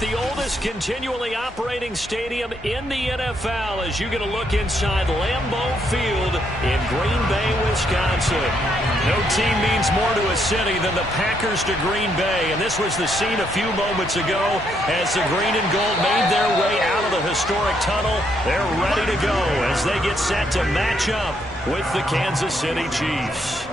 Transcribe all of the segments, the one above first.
the oldest continually operating stadium in the NFL as you get a look inside Lambeau Field in Green Bay, Wisconsin. No team means more to a city than the Packers to Green Bay, and this was the scene a few moments ago as the green and gold made their way out of the historic tunnel. They're ready to go as they get set to match up with the Kansas City Chiefs.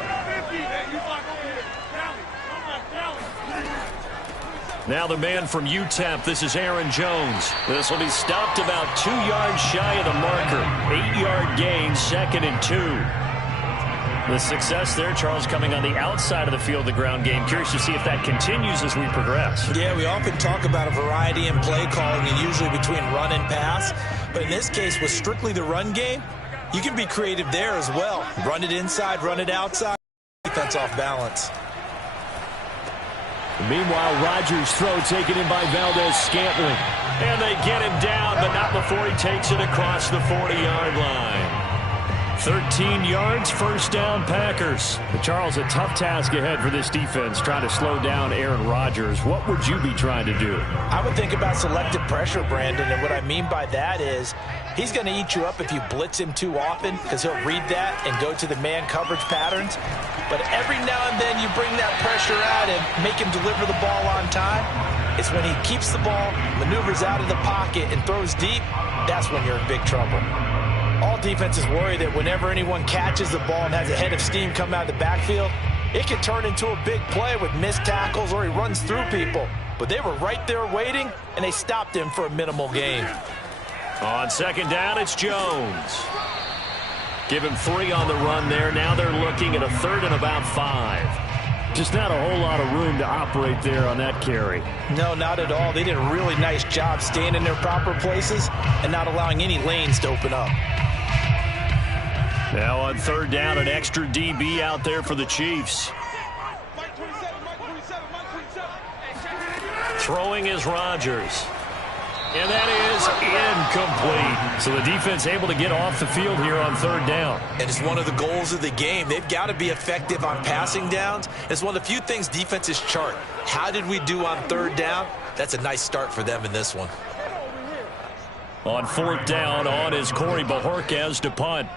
Now the man from UTEP, this is Aaron Jones. This will be stopped about 2 yards shy of the marker. 8-yard gain, 2nd and 2. The success there, Charles, coming on the outside of the field, the ground game. Curious to see if that continues as we progress. Yeah, we often talk about a variety in play calling, and usually between run and pass. But in this case, with strictly the run game, you can be creative there as well. Run it inside, run it outside. Defense off balance. Meanwhile, Rodgers' throw taken in by Valdez-Scantling. And they get him down, but not before he takes it across the 40-yard line. 13 yards, first down, Packers. Charles, a tough task ahead for this defense, trying to slow down Aaron Rodgers. What would you be trying to do? I would think about selective pressure, Brandon, and what I mean by that is he's going to eat you up if you blitz him too often because he'll read that and go to the man coverage patterns. But every now and then you bring that pressure out and make him deliver the ball on time. It's when he keeps the ball, maneuvers out of the pocket, and throws deep, that's when you're in big trouble. All defenses worry that whenever anyone catches the ball and has a head of steam come out of the backfield, it can turn into a big play with missed tackles or he runs through people. But they were right there waiting, and they stopped him for a minimal gain. On second down, it's Jones. Give him 3 on the run there. Now they're looking at a 3rd and about 5. Just not a whole lot of room to operate there on that carry. No, not at all. They did a really nice job staying in their proper places and not allowing any lanes to open up. Now on 3rd down, an extra DB out there for the Chiefs. Throwing is Rodgers. And that is incomplete. So the defense able to get off the field here on 3rd down. And it's one of the goals of the game. They've got to be effective on passing downs. It's one of the few things defenses chart. How did we do on 3rd down? That's a nice start for them in this one. On 4th down, on is Corey Bojorquez to punt.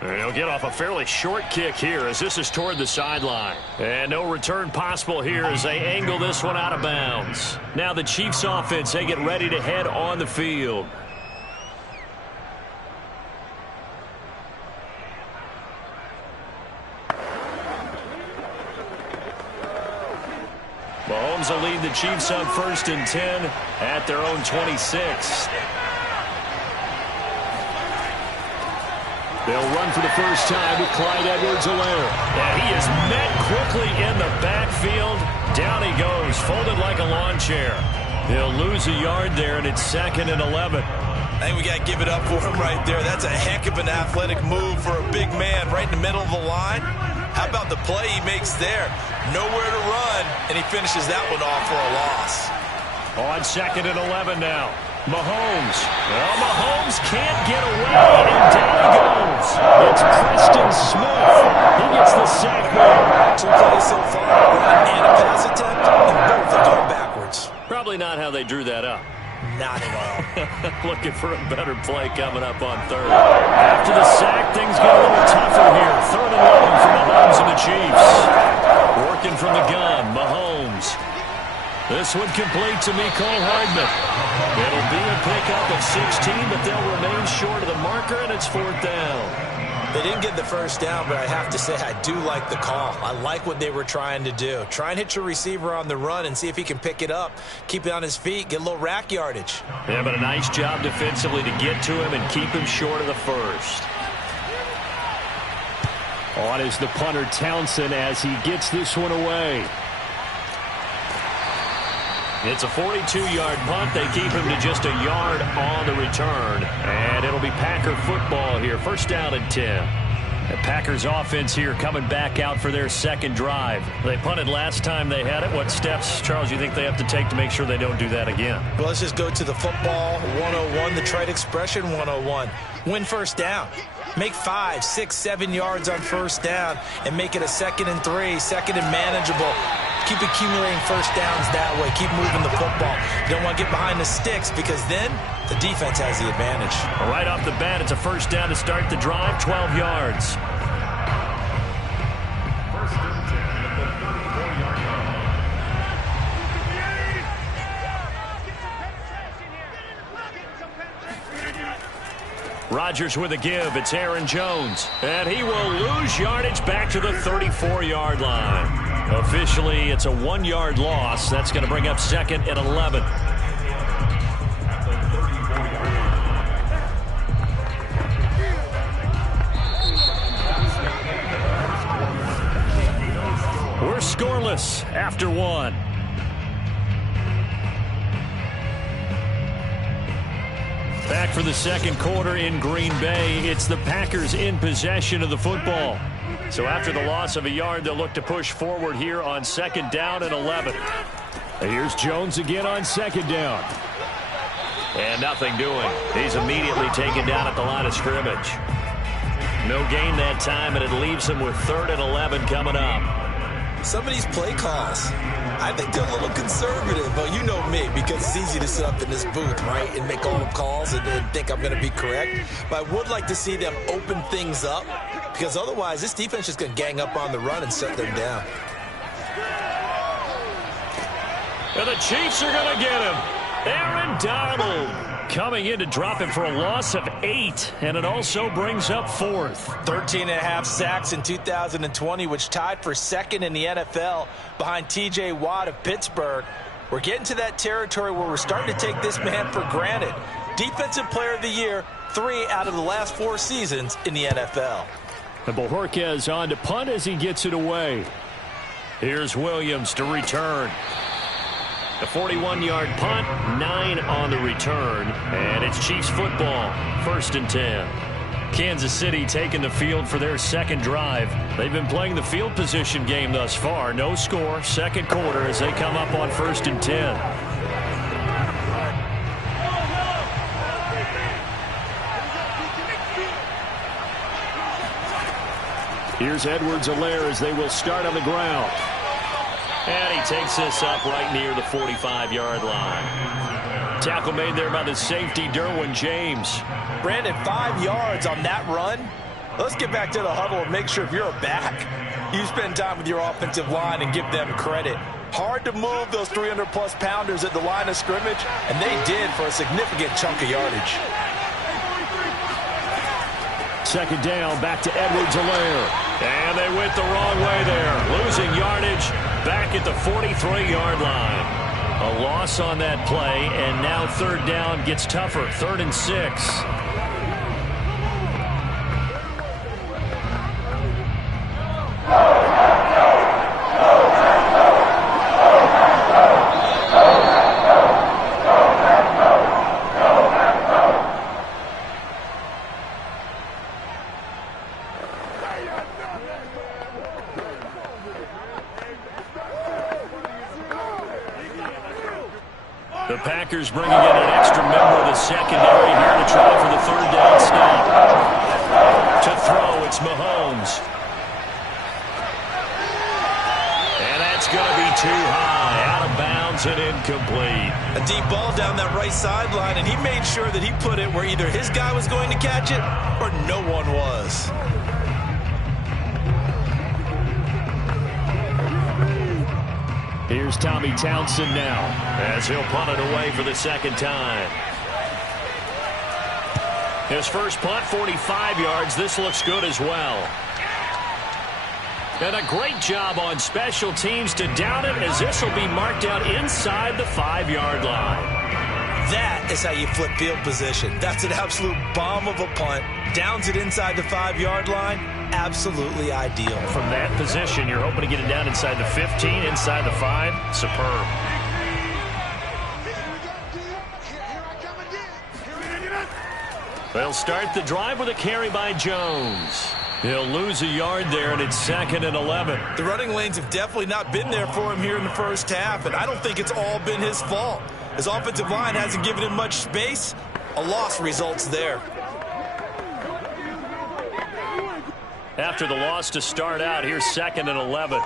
And he'll get off a fairly short kick here as this is toward the sideline. And no return possible here as they angle this one out of bounds. Now the Chiefs offense, they get ready to head on the field. Mahomes will lead the Chiefs on 1st and 10 at their own 26. They'll run for the first time with Clyde Edwards-Helaire. And he is met quickly in the backfield. Down he goes, folded like a lawn chair. They'll lose a yard there, and it's 2nd and 11. I think we got to give it up for him right there. That's a heck of an athletic move for a big man right in the middle of the line. How about the play he makes there? Nowhere to run, and he finishes that one off for a loss. On 2nd and 11 now. Mahomes. Well, Mahomes can't get away, and down he goes. It's Preston Smith. He gets the sack there. 2 plays so far, run and a pass attempt, and both have gone backwards. Probably not how they drew that up. Not at all. Looking for a better play coming up on 3rd. After the sack, things get a little tougher here. 3rd and long for Mahomes and the Chiefs. Working from the gun, Mahomes. This one complete to Mecole Hardman. It'll be a pickup of 16, but they'll remain short of the marker, and it's 4th down. They didn't get the first down, but I have to say I do like the call. I like what they were trying to do. Try and hit your receiver on the run and see if he can pick it up, keep it on his feet, get a little rack yardage. Yeah, but a nice job defensively to get to him and keep him short of the first. On is the punter Townsend as he gets this one away. It's a 42-yard punt. They keep him to just a yard on the return. And it'll be Packer football here. 1st down and 10. The Packers offense here coming back out for their 2nd drive. They punted last time they had it. What steps, Charles, you think they have to take to make sure they don't do that again? Well, let's just go to the football 101, the trade expression 101. Win 1st down. Make 5, 6, 7 yards on first down and make it a 2nd and 3, 2nd and manageable. Keep accumulating first downs that way. Keep moving the football. You don't want to get behind the sticks because then the defense has the advantage. Right off the bat, it's a first down to start the drive, 12 yards. Rodgers with a give. It's Aaron Jones. And he will lose yardage back to the 34-yard line. Officially, it's a 1-yard loss. That's going to bring up 2nd and 11. We're scoreless after 1. Back for the second quarter in Green Bay. It's the Packers in possession of the football. So after the loss of a yard, they'll look to push forward here on 2nd down and 11. And here's Jones again on 2nd down. And nothing doing. He's immediately taken down at the line of scrimmage. No gain that time, and it leaves him with 3rd and 11 coming up. Some of these play calls, I think they're a little conservative, but you know me, because it's easy to sit up in this booth, right, and make all the calls and think I'm going to be correct. But I would like to see them open things up, because otherwise this defense is going to gang up on the run and shut them down. And the Chiefs are going to get him. Aaron Donald coming in to drop him for a loss of 8, and it also brings up 4th. 13.5 sacks in 2020, which tied for 2nd in the NFL behind T.J. Watt of Pittsburgh. We're getting to that territory where we're starting to take this man for granted. Defensive Player of the Year, 3 out of the last 4 seasons in the NFL. And Bojorquez on to punt as he gets it away. Here's Williams to return. The 41-yard punt, 9 on the return, and it's Chiefs football, 1st and 10. Kansas City taking the field for their second drive. They've been playing the field position game thus far. No score, second quarter as they come up on 1st and 10. Here's Edwards-Helaire as they will start on the ground. And he takes this up right near the 45-yard line. Tackle made there by the safety, Derwin James. Brandon, 5 yards on that run. Let's get back to the huddle and make sure if you're a back, you spend time with your offensive line and give them credit. Hard to move those 300-plus pounders at the line of scrimmage, and they did for a significant chunk of yardage. 2nd down, back to Edwards-Helaire. And they went the wrong way there. Losing yardage back at the 43-yard line. A loss on that play, and now 3rd down gets tougher. 3rd and 6. The Packers bringing in an extra member of the secondary here to try for the 3rd down stop. To throw, it's Mahomes. And that's going to be too high. Out of bounds and incomplete. A deep ball down that right sideline, and he made sure that he put it where either his guy was going to catch it or no one was. Here's Tommy Townsend now as he'll punt it away for the 2nd time. His first punt, 45 yards. This looks good as well. And a great job on special teams to down it as this will be marked out inside the 5-yard line. That is how you flip field position. That's an absolute bomb of a punt. Downs it inside the 5-yard line. Absolutely ideal. From that position, you're hoping to get it down inside the 15, inside the 5. Superb. They'll start the drive with a carry by Jones. He'll lose a yard there, and it's 2nd and 11. The running lanes have definitely not been there for him here in the first half, and I don't think it's all been his fault. His offensive line hasn't given him much space. A loss results there. after the loss to start out. Here's 2nd and 11.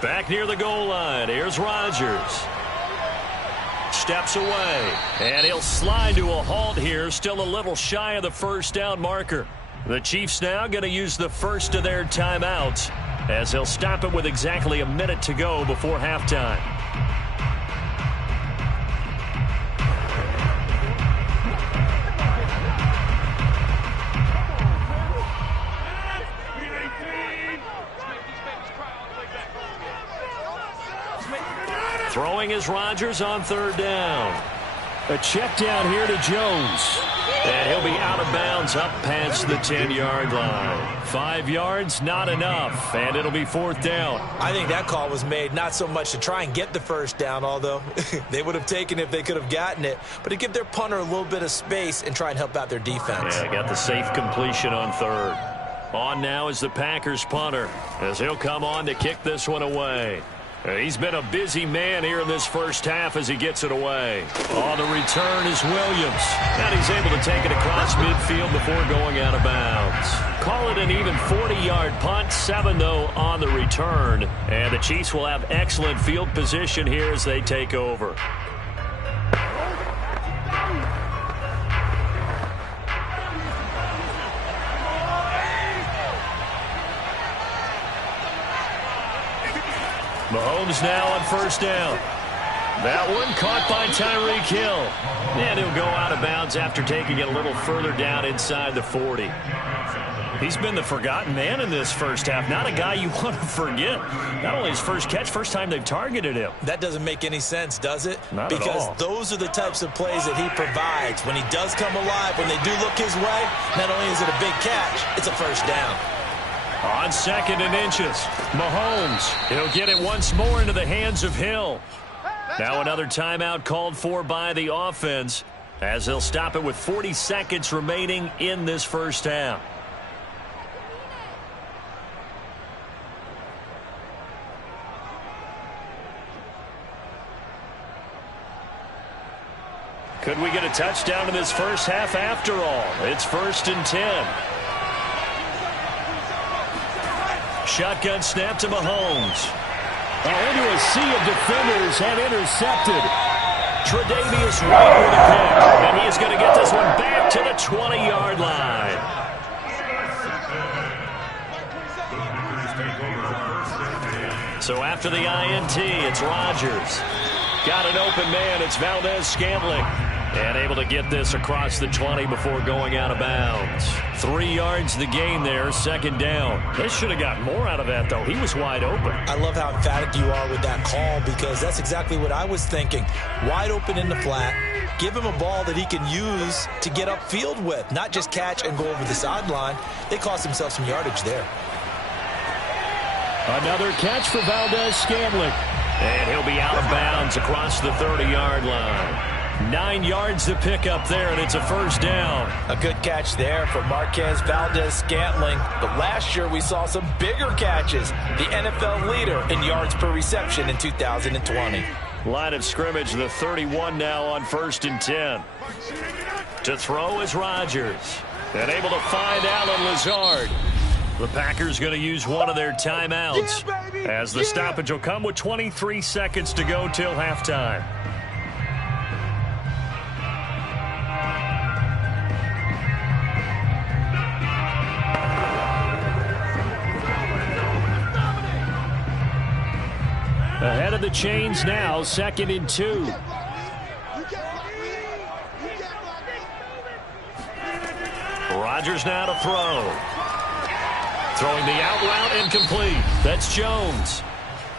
Back near the goal line. Here's Rodgers. Steps away, and he'll slide to a halt here, still a little shy of the first down marker. The Chiefs now going to use the first of their timeouts as they'll stop it with exactly a minute to go before halftime. Throwing is Rodgers on 3rd down. A check down here to Jones. And he'll be out of bounds up past the 10-yard line. 5 yards, not enough, and it'll be 4th down. I think that call was made not so much to try and get the first down, although they would have taken it if they could have gotten it, but to give their punter a little bit of space and try and help out their defense. Yeah, got the safe completion on 3rd. On now is the Packers punter as he'll come on to kick this one away. He's been a busy man here in this first half as he gets it away. On the return is Williams. And he's able to take it across midfield before going out of bounds. Call it an even 40-yard punt. 7, though, on the return. And the Chiefs will have excellent field position here as they take over. Mahomes now on 1st down. That one caught by Tyreek Hill. And he'll go out of bounds after taking it a little further down inside the 40. He's been the forgotten man in this first half. Not a guy you want to forget. Not only his first catch, first time they've targeted him. That doesn't make any sense, does it? Not at all. Because those are the types of plays that he provides. When he does come alive, when they do look his way, not only is it a big catch, it's a first down. On 2nd and inches, Mahomes. He'll get it once more into the hands of Hill. Now another timeout called for by the offense as they'll stop it with 40 seconds remaining in this first half. Could we get a touchdown in this first half after all? It's 1st and 10. Shotgun snap to Mahomes. Into a sea of defenders and intercepted. Tre'Davious White with a pick. And he is going to get this one back to the 20-yard line. So after the INT, it's Rodgers. Got an open man. It's Valdez-Scantling. And able to get this across the 20 before going out of bounds. 3 yards the gain there, 2nd down. They should have got more out of that, though. He was wide open. I love how emphatic you are with that call because that's exactly what I was thinking. Wide open in the flat. Give him a ball that he can use to get upfield with, not just catch and go over the sideline. They cost themselves some yardage there. Another catch for Valdez-Scantling. And he'll be out of bounds across the 30-yard line. 9 yards to pick up there, and it's a first down. A good catch there for Marquez Valdez-Scantling. But last year we saw some bigger catches. The NFL leader in yards per reception in 2020. Line of scrimmage, the 31 now on 1st and 10. To throw is Rodgers. And able to find Allen Lazard. The Packers going to use one of their timeouts as the stoppage will come with 23 seconds to go till halftime. Ahead of the chains now, 2nd and 2. Rodgers now to throw. Throwing the out route incomplete. That's Jones.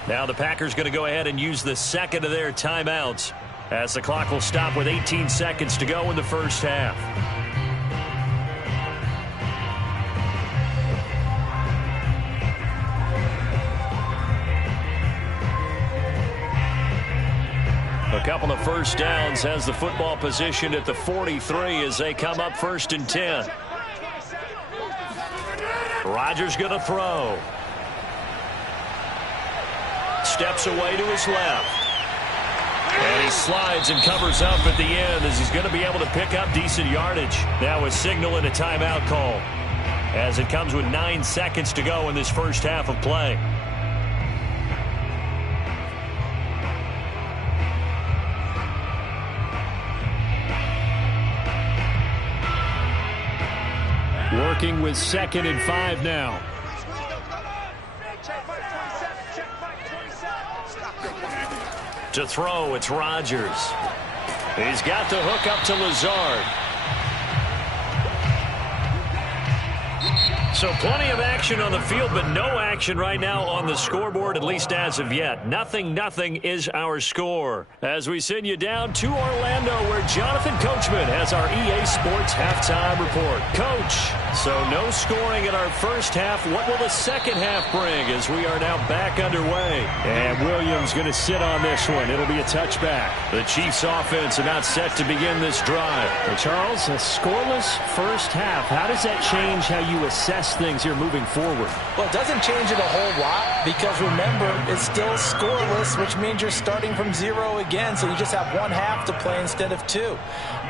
Now the Packers going to go ahead and use the 2nd of their timeouts as the clock will stop with 18 seconds to go in the first half. A couple of first downs has the football position at the 43 as they come up 1st and 10. Rodgers going to throw. Steps away to his left. And he slides and covers up at the end as he's going to be able to pick up decent yardage. Now a signal and a timeout call as it comes with 9 seconds to go in this first half of play. Working with 2nd and 5 now. To throw, it's Rodgers. He's got the hook up to Lazard. So plenty of action on the field, but no action right now on the scoreboard, at least as of yet. 0-0 is our score. As we send you down to Orlando, where Jonathan Coachman has our EA Sports halftime report. Coach, so no scoring in our first half. What will the second half bring as we are now back underway? And Williams going to sit on this one. It'll be a touchback. The Chiefs offense about set to begin this drive. Well, Charles, a scoreless first half. How does that change how you assess things here moving forward? Well, it doesn't change it a whole lot because, remember, it's still scoreless, which means you're starting from 0 again, so you just have one half to play instead of 2.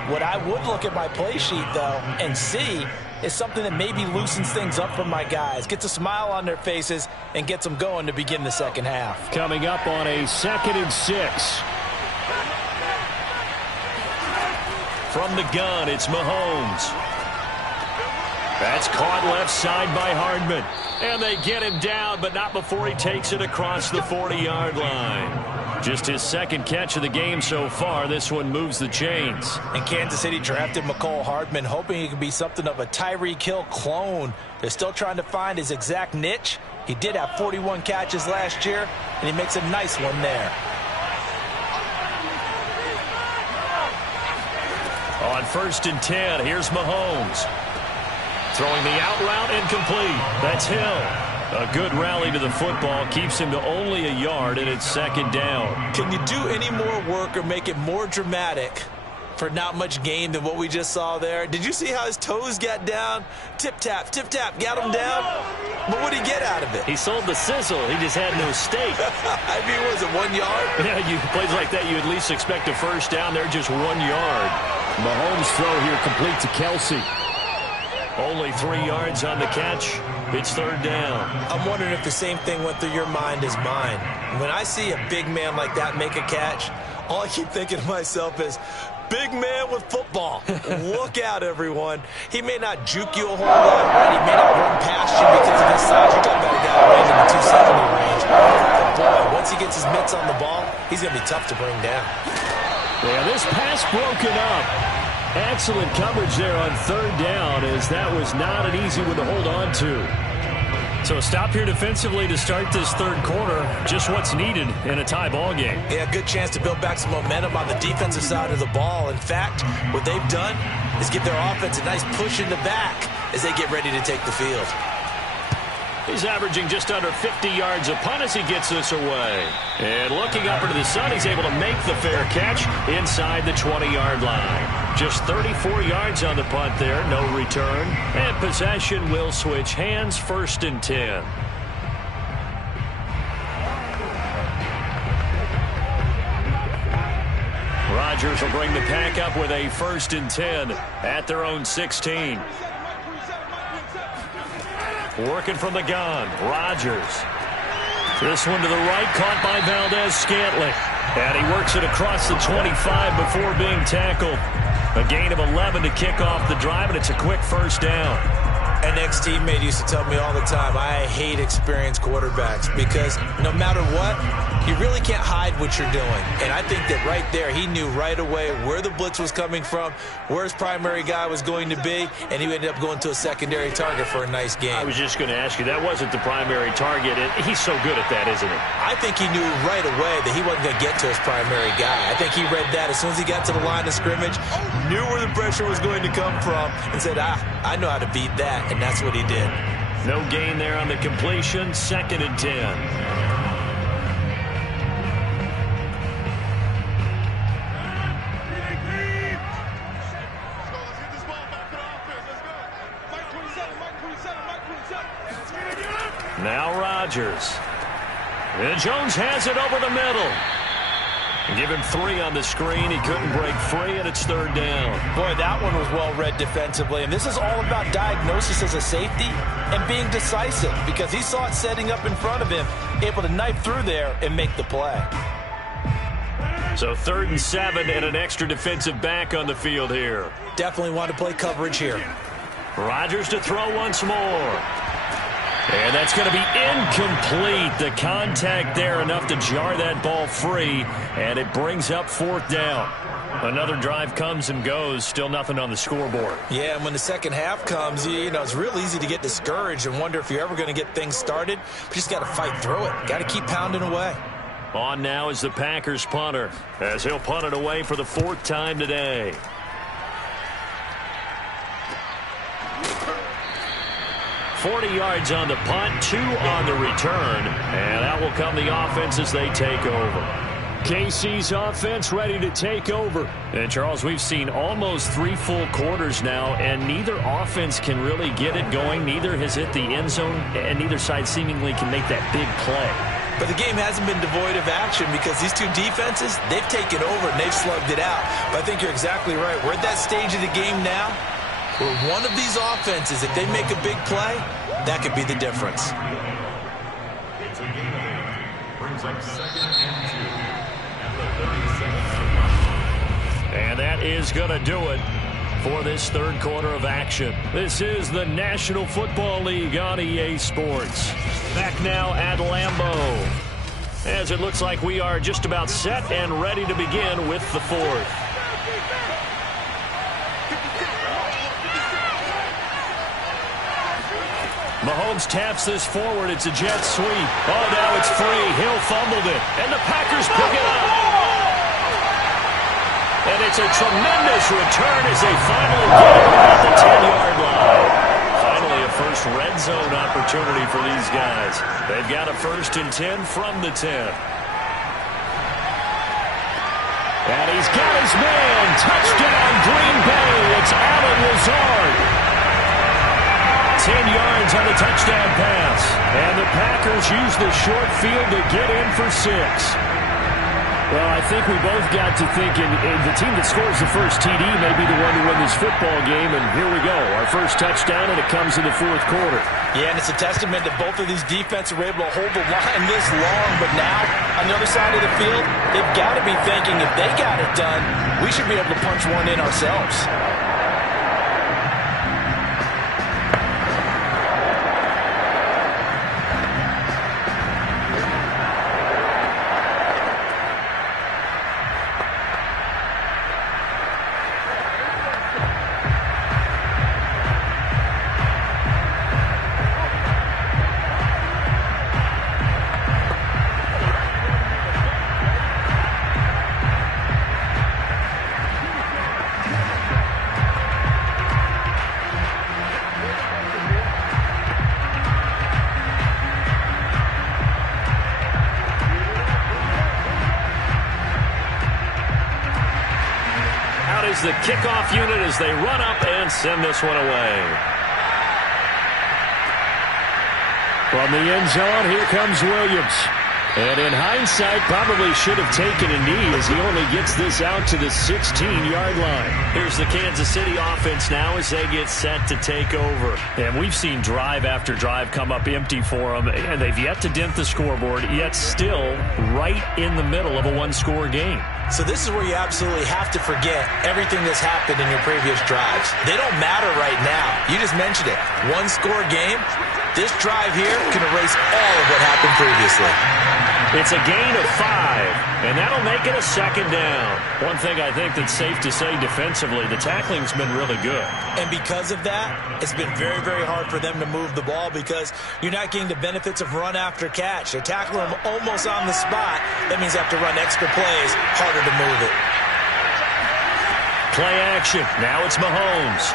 What I would look at my play sheet, though, and see is something that maybe loosens things up for my guys, gets a smile on their faces, and gets them going to begin the second half. Coming up on a 2nd and 6. From the gun, it's Mahomes. That's caught left side by Hardman. And they get him down, but not before he takes it across the 40-yard line. Just his 2nd catch of the game so far. This one moves the chains. And Kansas City drafted Mecole Hardman, hoping he could be something of a Tyreek Hill clone. They're still trying to find his exact niche. He did have 41 catches last year, and he makes a nice one there. On 1st and 10, here's Mahomes. Throwing the out route incomplete. That's Hill. A good rally to the football. Keeps him to only a yard, and it's 2nd down. Can you do any more work or make it more dramatic for not much gain than what we just saw there? Did you see how his toes got down? Tip-tap, got him down. But what did he get out of it? He sold the sizzle. He just had no steak. I mean, was it 1 yard? Yeah, plays like that, you at least expect a first down. They're just 1 yard. Mahomes' throw here complete to Kelsey. Only 3 yards on the catch. It's 3rd down. I'm wondering if the same thing went through your mind as mine. When I see a big man like that make a catch, all I keep thinking to myself is, big man with football. Look out, everyone. He may not juke you a whole lot, right? He may not run past you because of his size. You're talking about a guy range in the 270 range. But boy, once he gets his mitts on the ball, he's going to be tough to bring down. Yeah, this pass broken up. Excellent coverage there on 3rd down, as that was not an easy one to hold on to. So a stop here defensively to start this 3rd quarter. Just what's needed in a tie ball game. Yeah, good chance to build back some momentum on the defensive side of the ball. In fact, what they've done is give their offense a nice push in the back as they get ready to take the field. He's averaging just under 50 yards a punt as he gets this away. And looking up into the sun, he's able to make the fair catch inside the 20-yard line. Just 34 yards on the punt there, no return. And possession will switch hands, 1st and 10. Rodgers will bring the pack up with a 1st and 10 at their own 16. Working from the gun, Rodgers. This one to the right, caught by Valdez-Scantling. And he works it across the 25 before being tackled. A gain of 11 to kick off the drive, and it's a quick 1st down. An ex-teammate used to tell me all the time, I hate experienced quarterbacks because no matter what, you really can't hide what you're doing. And I think that right there, he knew right away where the blitz was coming from, where his primary guy was going to be, and he ended up going to a secondary target for a nice game. I was just going to ask you, that wasn't the primary target. He's so good at that, isn't he? I think he knew right away that he wasn't going to get to his primary guy. I think he read that as soon as he got to the line of scrimmage, knew where the pressure was going to come from, and said, I know how to beat that. And that's what he did. No gain there on the completion. 2nd and 10. Now Rodgers. And Jones has it over the middle. Give him 3 on the screen. He couldn't break free, and it's 3rd down. Boy, that one was well read defensively. And this is all about diagnosis as a safety and being decisive, because he saw it setting up in front of him, able to knife through there and make the play. So 3rd and 7 and an extra defensive back on the field here. Definitely want to play coverage here. Rodgers to throw once more. And that's going to be incomplete. The contact there enough to jar that ball free, and it brings up 4th down. Another drive comes and goes, still nothing on the scoreboard. Yeah, and when the second half comes, you know, it's real easy to get discouraged and wonder if you're ever going to get things started. You just got to fight through it. Got to keep pounding away. On now is the Packers punter, as he'll punt it away for the 4th time today. $40 yards on the punt, 2 on the return, and out will come the offense as they take over. KC's offense ready to take over. And, Charles, we've seen almost 3 full quarters now, and neither offense can really get it going. Neither has hit the end zone, and neither side seemingly can make that big play. But the game hasn't been devoid of action, because these two defenses, they've taken over and they've slugged it out. But I think you're exactly right. We're at that stage of the game now where one of these offenses, if they make a big play, that could be the difference. And that is going to do it for this 3rd quarter of action. This is the National Football League on EA Sports. Back now at Lambeau, as it looks like we are just about set and ready to begin with the 4th. Mahomes taps this forward. It's a jet sweep. Oh, now it's free. Hill fumbled it, and the Packers pick it up. And it's a tremendous return as they finally get it at the 10-yard line. Finally, a first red zone opportunity for these guys. They've got a 1st and 10 from the 10. And he's got his man. Touchdown, Green Bay. It's Allen Lazard. 10 yards on the touchdown pass. And the Packers use the short field to get in for 6. Well, I think we both got to thinking the team that scores the first TD may be the one to win this football game, and here we go. Our first touchdown, and it comes in the 4th quarter. Yeah, and it's a testament that both of these defenses were able to hold the line this long, but now, on the other side of the field, they've got to be thinking if they got it done, we should be able to punch one in ourselves. The kickoff unit as they run up and send this one away. From the end zone, here comes Williams. And in hindsight, probably should have taken a knee as he only gets this out to the 16-yard line. Here's the Kansas City offense now as they get set to take over. And we've seen drive after drive come up empty for them, and they've yet to dent the scoreboard, yet still right in the middle of a one-score game. So this is where you absolutely have to forget everything that's happened in your previous drives. They don't matter right now. You just mentioned it. One-score game. This drive here can erase all of what happened previously. It's a gain of 5, and that'll make it a 2nd down. One thing I think that's safe to say defensively, the tackling's been really good. And because of that, it's been very, very hard for them to move the ball because you're not getting the benefits of run after catch. They're tackling them almost on the spot. That means they have to run extra plays, harder to move it. Play action. Now it's Mahomes.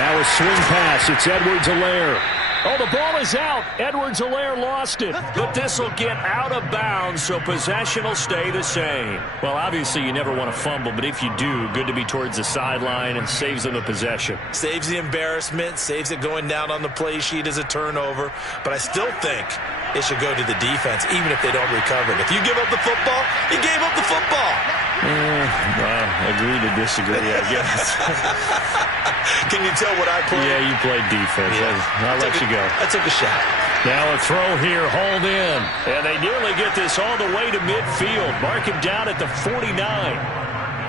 Now a swing pass. It's Edwards-Helaire. Oh, the ball is out. Edwards-Helaire lost it. But this will get out of bounds, so possession will stay the same. Well, obviously, you never want to fumble, but if you do, good to be towards the sideline and saves them the possession. Saves the embarrassment, saves it going down on the play sheet as a turnover. But I still think it should go to the defense, even if they don't recover it. If you give up the football, you gave up the football. Well, agree to disagree, I guess. Can you tell what I played? Yeah, you played defense. Yeah. I'll let you go. I took a shot. Now a throw here, hauled in. And they nearly get this all the way to midfield. Mark him down at the 49.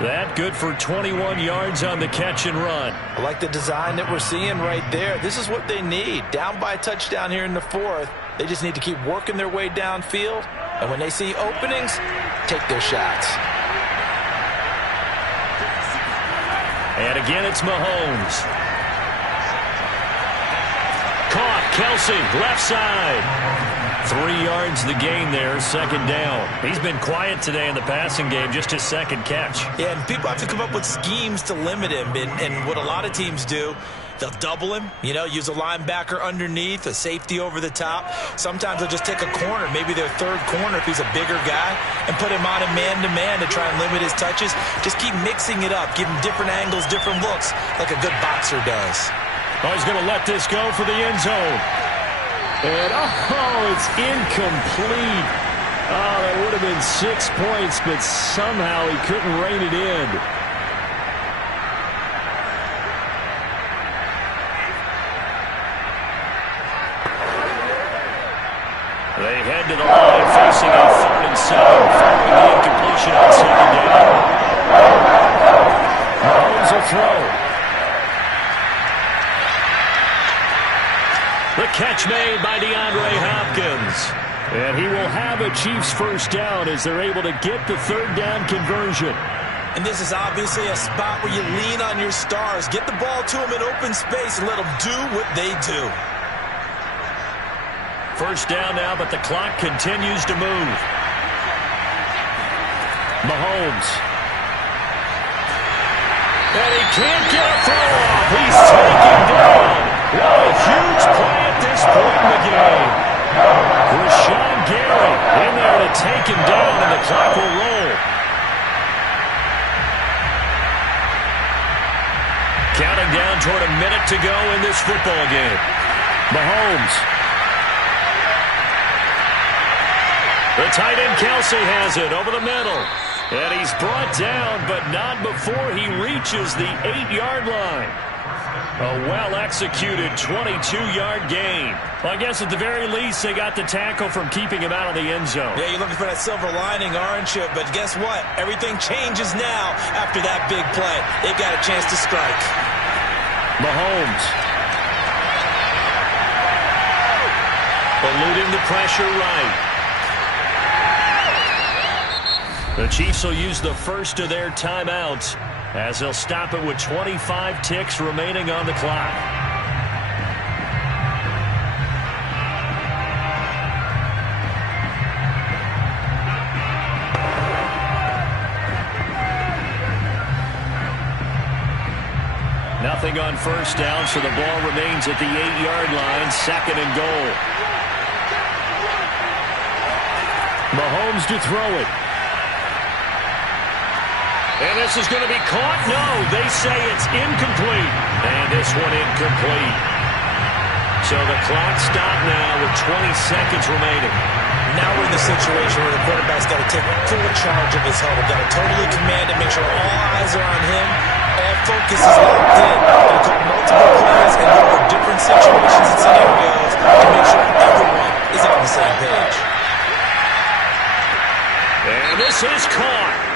That good for 21 yards on the catch and run. I like the design that we're seeing right there. This is what they need. Down by a touchdown here in the fourth. They just need to keep working their way downfield. And when they see openings, take their shots. And again, it's Mahomes. Caught, Kelsey, left side. 3 yards the gain there, second down. He's been quiet today in the passing game, just his second catch. Yeah, and people have to come up with schemes to limit him. And what a lot of teams do, they'll double him, use a linebacker underneath, a safety over the top. Sometimes they'll just take a corner, maybe their third corner if he's a bigger guy, and put him on a man-to-man to try and limit his touches. Just keep mixing it up, give him different angles, different looks, like a good boxer does. Oh, he's going to let this go for the end zone. And, it's incomplete. Oh, that would have been 6 points, but somehow he couldn't rein it in. They head to the line facing a 3rd and 7 following the incompletion on second down. Mahomes will throw. The catch made by DeAndre Hopkins. And he will have a Chiefs first down as they're able to get the 3rd down conversion. And this is obviously a spot where you lean on your stars. Get the ball to them in open space and let them do what they do. First down now, but the clock continues to move. Mahomes. And he can't get a throw off. He's taken down. What a huge play at this point in the game. Rashawn Gary in there to take him down, and the clock will roll. Counting down toward a minute to go in this football game. Mahomes. The tight end Kelsey has it over the middle. And he's brought down, but not before he reaches the 8-yard line. A well-executed 22-yard gain. Well, I guess at the very least, they got the tackle from keeping him out of the end zone. Yeah, you're looking for that silver lining, aren't you? But guess what? Everything changes now after that big play. They've got a chance to strike. Mahomes. Eluding the pressure right. The Chiefs will use the first of their timeouts as they'll stop it with 25 ticks remaining on the clock. Nothing on first down, so the ball remains at the 8-yard line, 2nd and goal. Mahomes to throw it. And this is going to be caught. No, they say it's incomplete. And this one incomplete. So the clock stopped now with 20 seconds remaining. Now we're in the situation where the quarterback's got to take full charge of his huddle. Got to totally command it, make sure all eyes are on him. All focus is locked in. Got to call multiple plays and go over different situations and scenarios to make sure everyone is on the same page. And this is caught.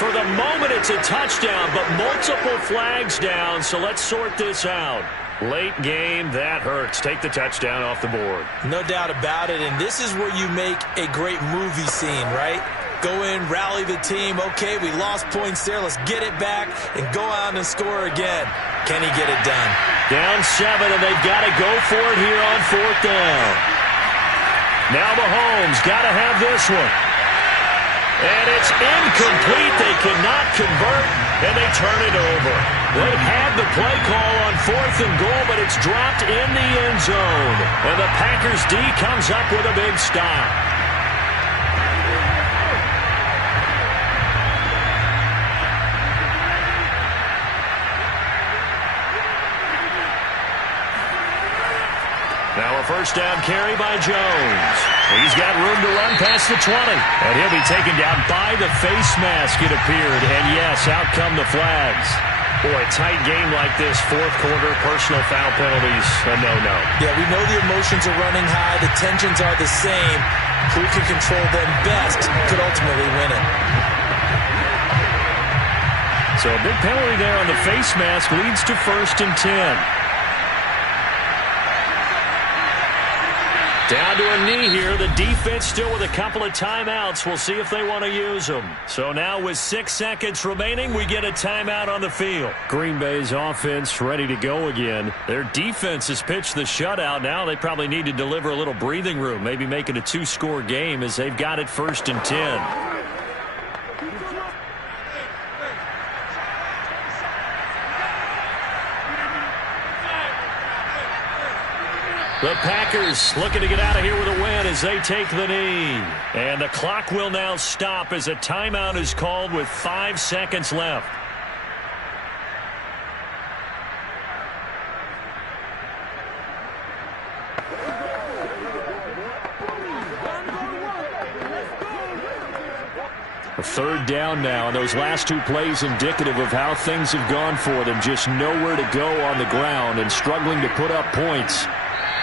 For the moment, it's a touchdown, but multiple flags down, so let's sort this out. Late game, that hurts. Take the touchdown off the board. No doubt about it, and this is where you make a great movie scene, right? Go in, rally the team. Okay, we lost points there. Let's get it back and go out and score again. Can he get it done? Down 7, and they've got to go for it here on 4th down. Now Mahomes got to have this one. And it's incomplete. They cannot convert, and they turn it over. They had the play call on 4th and goal, but it's dropped in the end zone. And the Packers D comes up with a big stop. Now a a first down carry by Jones. He's got room to run past the 20. And he'll be taken down by the face mask, it appeared. And, yes, out come the flags. Boy, a tight game like this, fourth quarter, personal foul penalties, a no-no. Yeah, we know the emotions are running high. The tensions are the same. Who can control them best could ultimately win it. So a big penalty there on the face mask leads to 1st and 10. Down to a knee here. The defense still with a couple of timeouts. We'll see if they want to use them. So now with 6 seconds remaining, we get a timeout on the field. Green Bay's offense ready to go again. Their defense has pitched the shutout. Now they probably need to deliver a little breathing room, maybe make it a 2-score game as they've got it 1st and 10. The Packers looking to get out of here with a win as they take the knee. And the clock will now stop as a timeout is called with 5 seconds left. A 3rd down now, and those last 2 plays indicative of how things have gone for them. Just nowhere to go on the ground and struggling to put up points.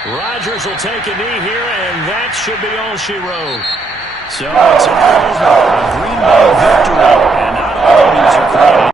Rodgers will take a knee here, and that should be all she wrote. So it's all over. A Green Bay victory, and not all of these are credit.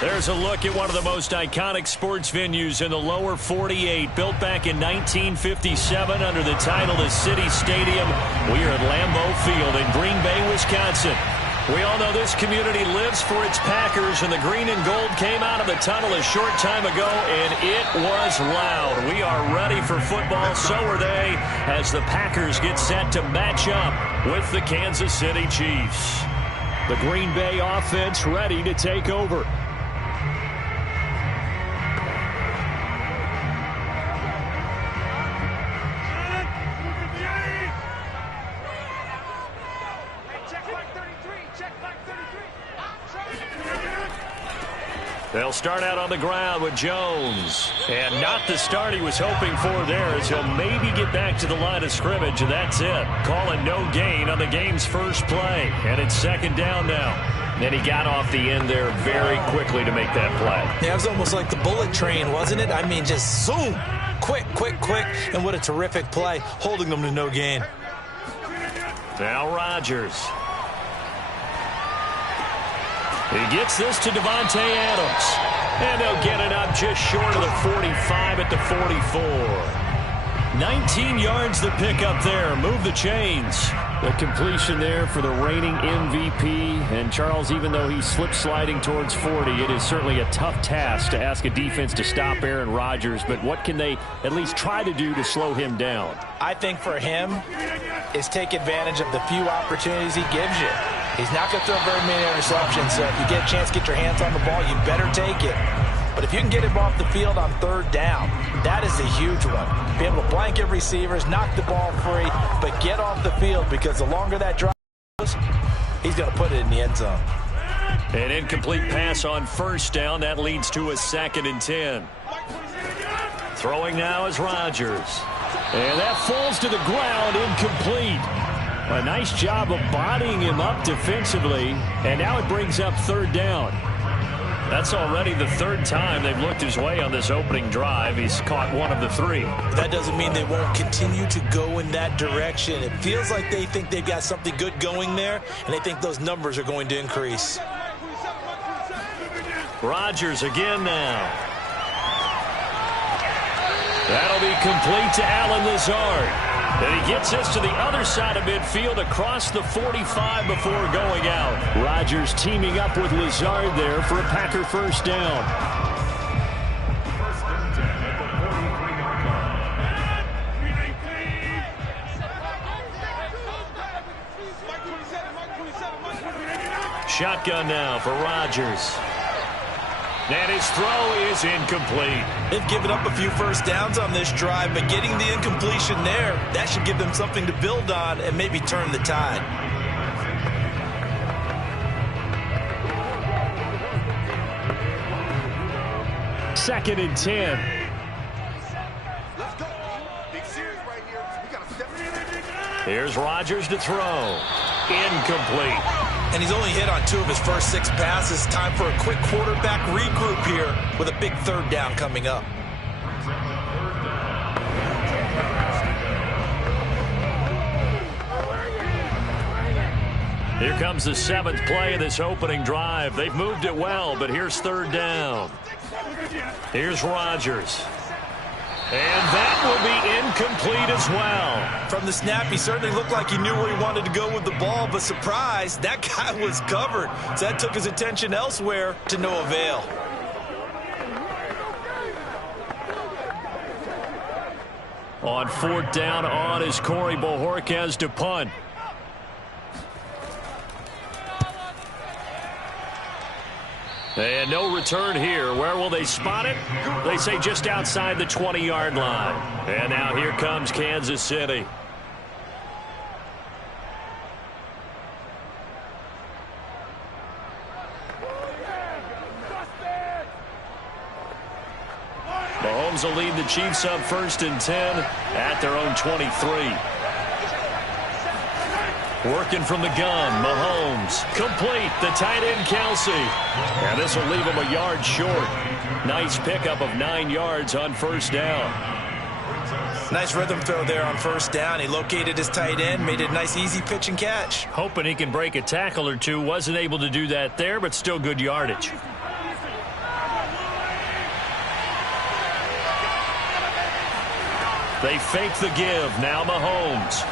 There's a look at one of the most iconic sports venues in the lower 48, built back in 1957 under the title of City Stadium. We are at Lambeau Field in Green Bay, Wisconsin. We all know this community lives for its Packers, and the green and gold came out of the tunnel a short time ago, and it was loud. We are ready for football, so are they, as the Packers get set to match up with the Kansas City Chiefs. The Green Bay offense ready to take over. They'll start out on the ground with Jones. And not the start he was hoping for there, as he'll maybe get back to the line of scrimmage, and that's it. Calling no gain on the game's first play. And it's second down now. And he got off the end there very quickly to make that play. Yeah, it was almost like the bullet train, wasn't it? I mean, just zoom. Quick, quick, quick. And what a terrific play, holding them to no gain. Now Rodgers. He gets this to Davante Adams. And they'll get it up just short of the 45 at the 44. 19 yards the pick up there. Move the chains. The completion there for the reigning MVP. And Charles, even though he's slip-sliding towards 40, it is certainly a tough task to ask a defense to stop Aaron Rodgers. But what can they at least try to do to slow him down? I think for him is take advantage of the few opportunities he gives you. He's not going to throw very many interceptions, so if you get a chance to get your hands on the ball, you better take it. But if you can get him off the field on third down, that is a huge one. Be able to blanket receivers, knock the ball free, but get off the field, because the longer that drive goes, he's going to put it in the end zone. An incomplete pass on first down. That leads to a 2nd and 10. Throwing now is Rodgers. And that falls to the ground, incomplete. A nice job of bodying him up defensively, and now it brings up third down. That's already the third time they've looked his way on this opening drive. He's caught one of the 3. That doesn't mean they won't continue to go in that direction. It feels like they think they've got something good going there, and they think those numbers are going to increase. Rodgers again now. That'll be complete to Allen Lazard. And he gets this to the other side of midfield across the 45 before going out. Rodgers teaming up with Lazard there for a Packer first down. Shotgun now for Rodgers. And his throw is incomplete. They've given up a few first downs on this drive, but getting the incompletion there, that should give them something to build on and maybe turn the tide. Second and 10. Let's go. Big series right here. We got to step. Here's Rodgers to throw. Incomplete. And he's only hit on 2 of his first 6 passes. Time for a quick quarterback regroup here with a big third down coming up. Here comes the 7th play of this opening drive. They've moved it well, but here's third down. Here's Rodgers. And that will be incomplete as well. From the snap, he certainly looked like he knew where he wanted to go with the ball, but surprise, that guy was covered. So that took his attention elsewhere to no avail. On 4th down on is Corey Bojorquez to punt. And no return here. Where will they spot it? They say just outside the 20-yard line. And now here comes Kansas City. Mahomes will lead the Chiefs up 1st and 10 at their own 23. Working from the gun, Mahomes. Complete, the tight end, Kelsey. And this will leave him a yard short. Nice pickup of 9 yards on first down. Nice rhythm throw there on first down. He located his tight end, made it a nice easy pitch and catch. Hoping he can break a tackle or two. Wasn't able to do that there, but still good yardage. They fake the give. Now Mahomes.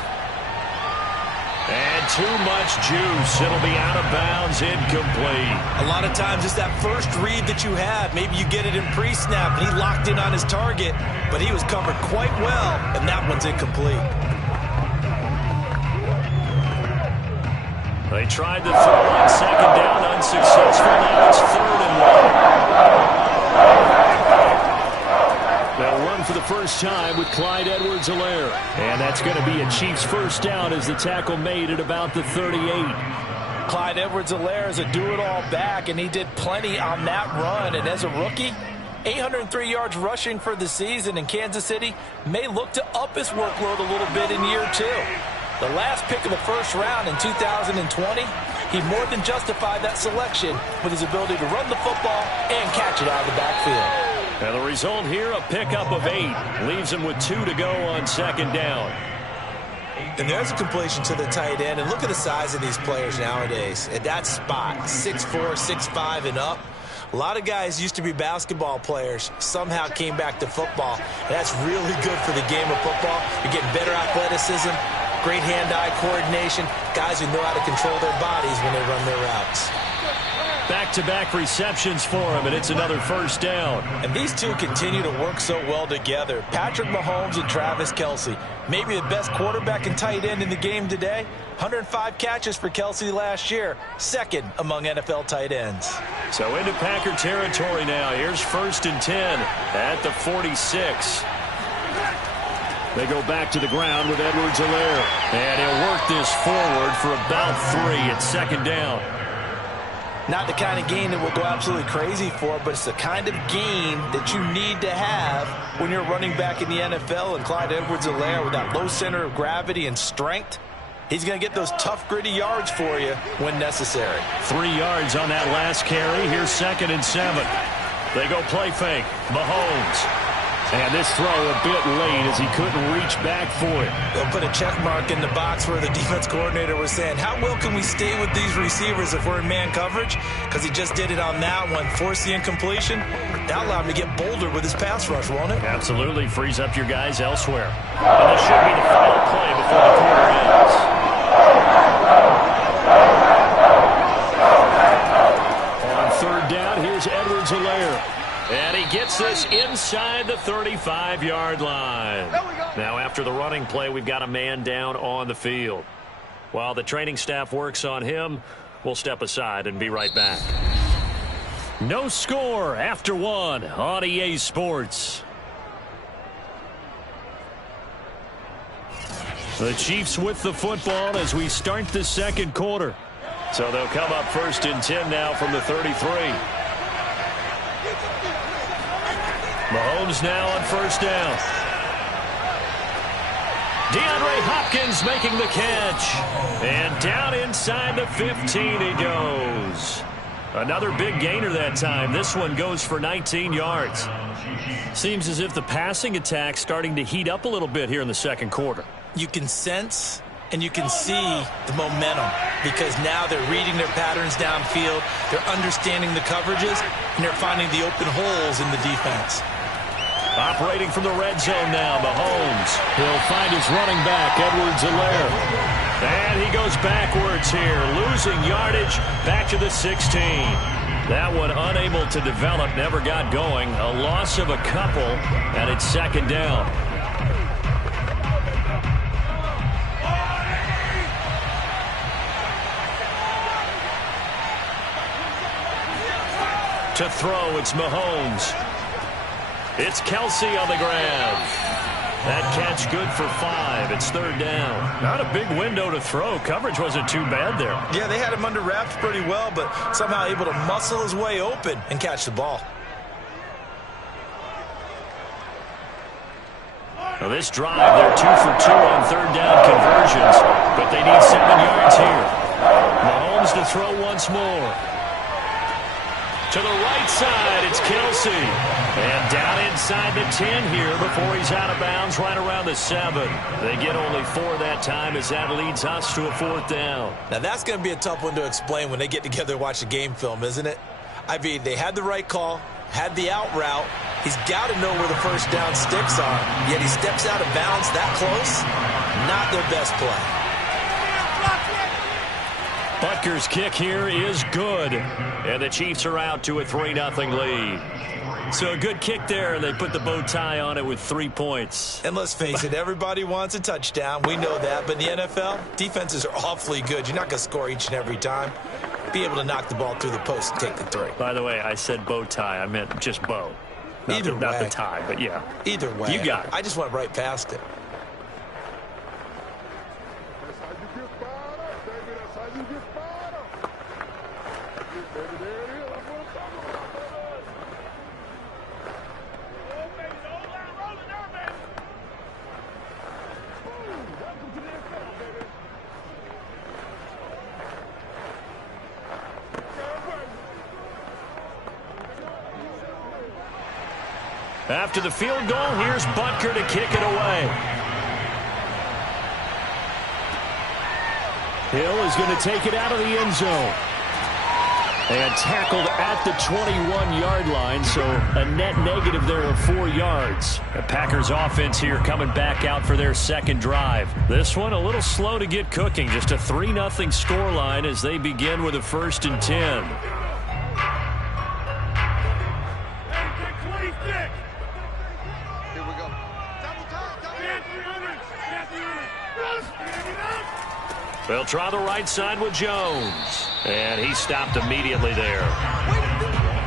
And too much juice. It'll be out of bounds, incomplete. A lot of times it's that first read that you have. Maybe you get it in pre-snap, and he locked in on his target, but he was covered quite well, and that one's incomplete. They tried to throw on second down, unsuccessful. Now it's 3rd and 1. They'll run for the first time with Clyde Edwards-Helaire. And that's going to be a Chiefs first down as the tackle made at about the 38. Clyde Edwards-Helaire is a do-it-all back, and he did plenty on that run. And as a rookie, 803 yards rushing for the season, in Kansas City may look to up his workload a little bit in year 2. The last pick of the first round in 2020, he more than justified that selection with his ability to run the football and catch it out of the backfield. And the result here, a pickup of 8. Leaves him with 2 to go on second down. And there's a completion to the tight end. And look at the size of these players nowadays. At that spot, 6'4", 6'5", and up. A lot of guys used to be basketball players, somehow came back to football. And that's really good for the game of football. You're getting better athleticism, great hand-eye coordination, guys who know how to control their bodies when they run their routes. Back-to-back receptions for him, and it's another first down. And these two continue to work so well together. Patrick Mahomes and Travis Kelce. Maybe the best quarterback and tight end in the game today. 105 catches for Kelce last year. 2nd among NFL tight ends. So into Packer territory now. Here's 1st and 10 at the 46. They go back to the ground with Edwards-Helaire. And he'll work this forward for about 3 at second down. Not the kind of gain that we'll go absolutely crazy for, but it's the kind of gain that you need to have when you're running back in the NFL. And Clyde Edwards-Helaire, with that low center of gravity and strength, he's going to get those tough, gritty yards for you when necessary. 3 yards on that last carry. Here's 2nd and 7. They go play fake. Mahomes. And this throw a bit late as he couldn't reach back for it. They'll put a check mark in the box where the defense coordinator was saying, how well can we stay with these receivers if we're in man coverage? Because he just did it on that one. Force the incompletion. That allowed him to get bolder with his pass rush, won't it? Absolutely. Frees up your guys elsewhere. And this should be the final play before the quarter ends. On 3rd down, here's Edwards-Helaire. And he gets this inside the 35-yard line. Now, after the running play, we've got a man down on the field. While the training staff works on him, we'll step aside and be right back. No score after 1 on EA Sports. The Chiefs with the football as we start the second quarter. So they'll come up 1st and 10 now from the 33. Mahomes now on 1st down. DeAndre Hopkins making the catch. And down inside the 15 he goes. Another big gainer that time. This one goes for 19 yards. Seems as if the passing attack's starting to heat up a little bit here in the second quarter. You can sense and you can see the momentum because now they're reading their patterns downfield. They're understanding the coverages, and they're finding the open holes in the defense. Operating from the red zone now, Mahomes. He'll find his running back, Edwards-Helaire. And he goes backwards here, losing yardage back to the 16. That one unable to develop, never got going. A loss of a couple, and it's 2nd down. To throw, it's Mahomes. It's Kelce on the grab. That catch good for 5. It's 3rd down. Not a big window to throw. Coverage wasn't too bad there. Yeah, they had him under wraps pretty well, but somehow able to muscle his way open and catch the ball. Now this drive, they're 2 for 2 on 3rd down conversions, but they need 7 yards here. Mahomes to throw once more. To the right side, it's Kelce. And down inside the 10 here before he's out of bounds right around the 7. They get only 4 that time as that leads us to a 4th down. Now that's going to be a tough one to explain when they get together and watch the game film, isn't it? I mean, they had the right call, had the out route. He's got to know where the first down sticks are, yet he steps out of bounds that close. Not their best play. Packers kick here is good. And the Chiefs are out to a 3-0 lead. So a good kick there, and they put the bow tie on it with 3 points. And let's face it, everybody wants a touchdown. We know that. But in the NFL, defenses are awfully good. You're not going to score each and every time. Be able to knock the ball through the post and take the 3. By the way, I said bow tie. I meant just bow. Not the tie, but yeah. Either way. You got it. I just went right past it. After the field goal, here's Butker to kick it away. Hill is going to take it out of the end zone. And tackled at the 21-yard line, so a net negative there of 4 yards. The Packers offense here coming back out for their second drive. This one a little slow to get cooking. Just a 3-0 scoreline as they begin with a 1st and 10. They'll try the right side with Jones. And he stopped immediately there.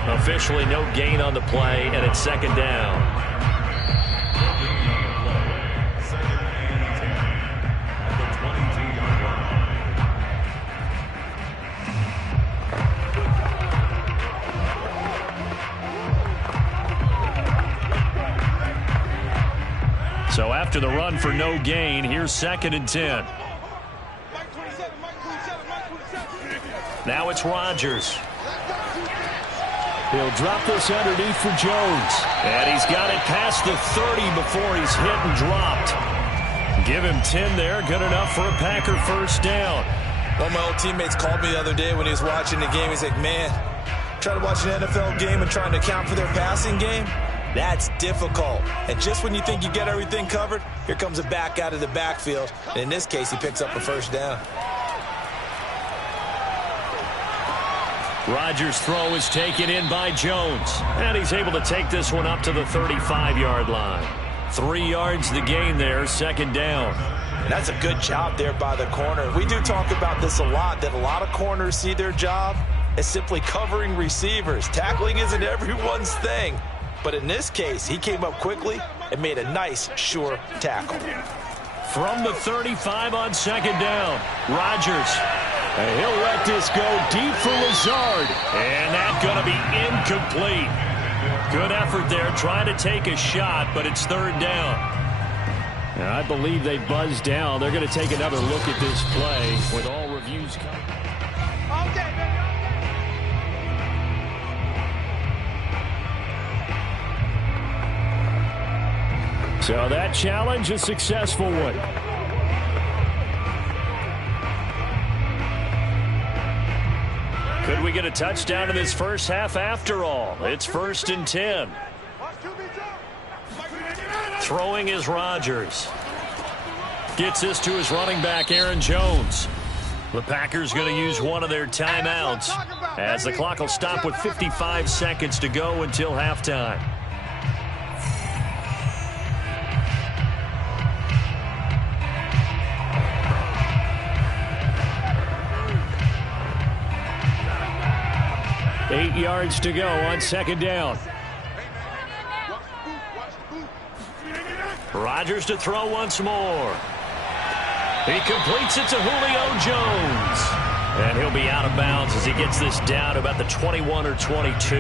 Officially no gain on the play, and it's 2nd down. So after the run for no gain, here's 2nd and 10. Now it's Rodgers. He'll drop this underneath for Jones. And he's got it past the 30 before he's hit and dropped. Give him 10 there. Good enough for a Packer 1st down. One of my old teammates called me the other day when he was watching the game. He's like, man, trying to watch an NFL game and trying to account for their passing game, that's difficult. And just when you think you get everything covered, here comes a back out of the backfield. And in this case, he picks up a 1st down. Rodgers' throw is taken in by Jones. And he's able to take this one up to the 35-yard line. 3 yards the gain there, 2nd down. And that's a good job there by the corner. We do talk about this a lot, that a lot of corners see their job as simply covering receivers. Tackling isn't everyone's thing. But in this case, he came up quickly and made a nice, sure tackle. From the 35 on 2nd down, Rodgers. And he'll let this go deep for Lazard. And that's going to be incomplete. Good effort there, trying to take a shot, but it's 3rd down. And I believe they buzzed down. They're going to take another look at this play with all reviews coming. So that challenge, a successful one. Could we get a touchdown in this first half after all? It's 1st and 10. Throwing is Rodgers. Gets this to his running back, Aaron Jones. The Packers going to use one of their timeouts as the clock will stop with 55 seconds to go until halftime. Eight yards to go on 2nd down. Rodgers to throw once more. He completes it to Julio Jones. And he'll be out of bounds as he gets this down to about the 21 or 22.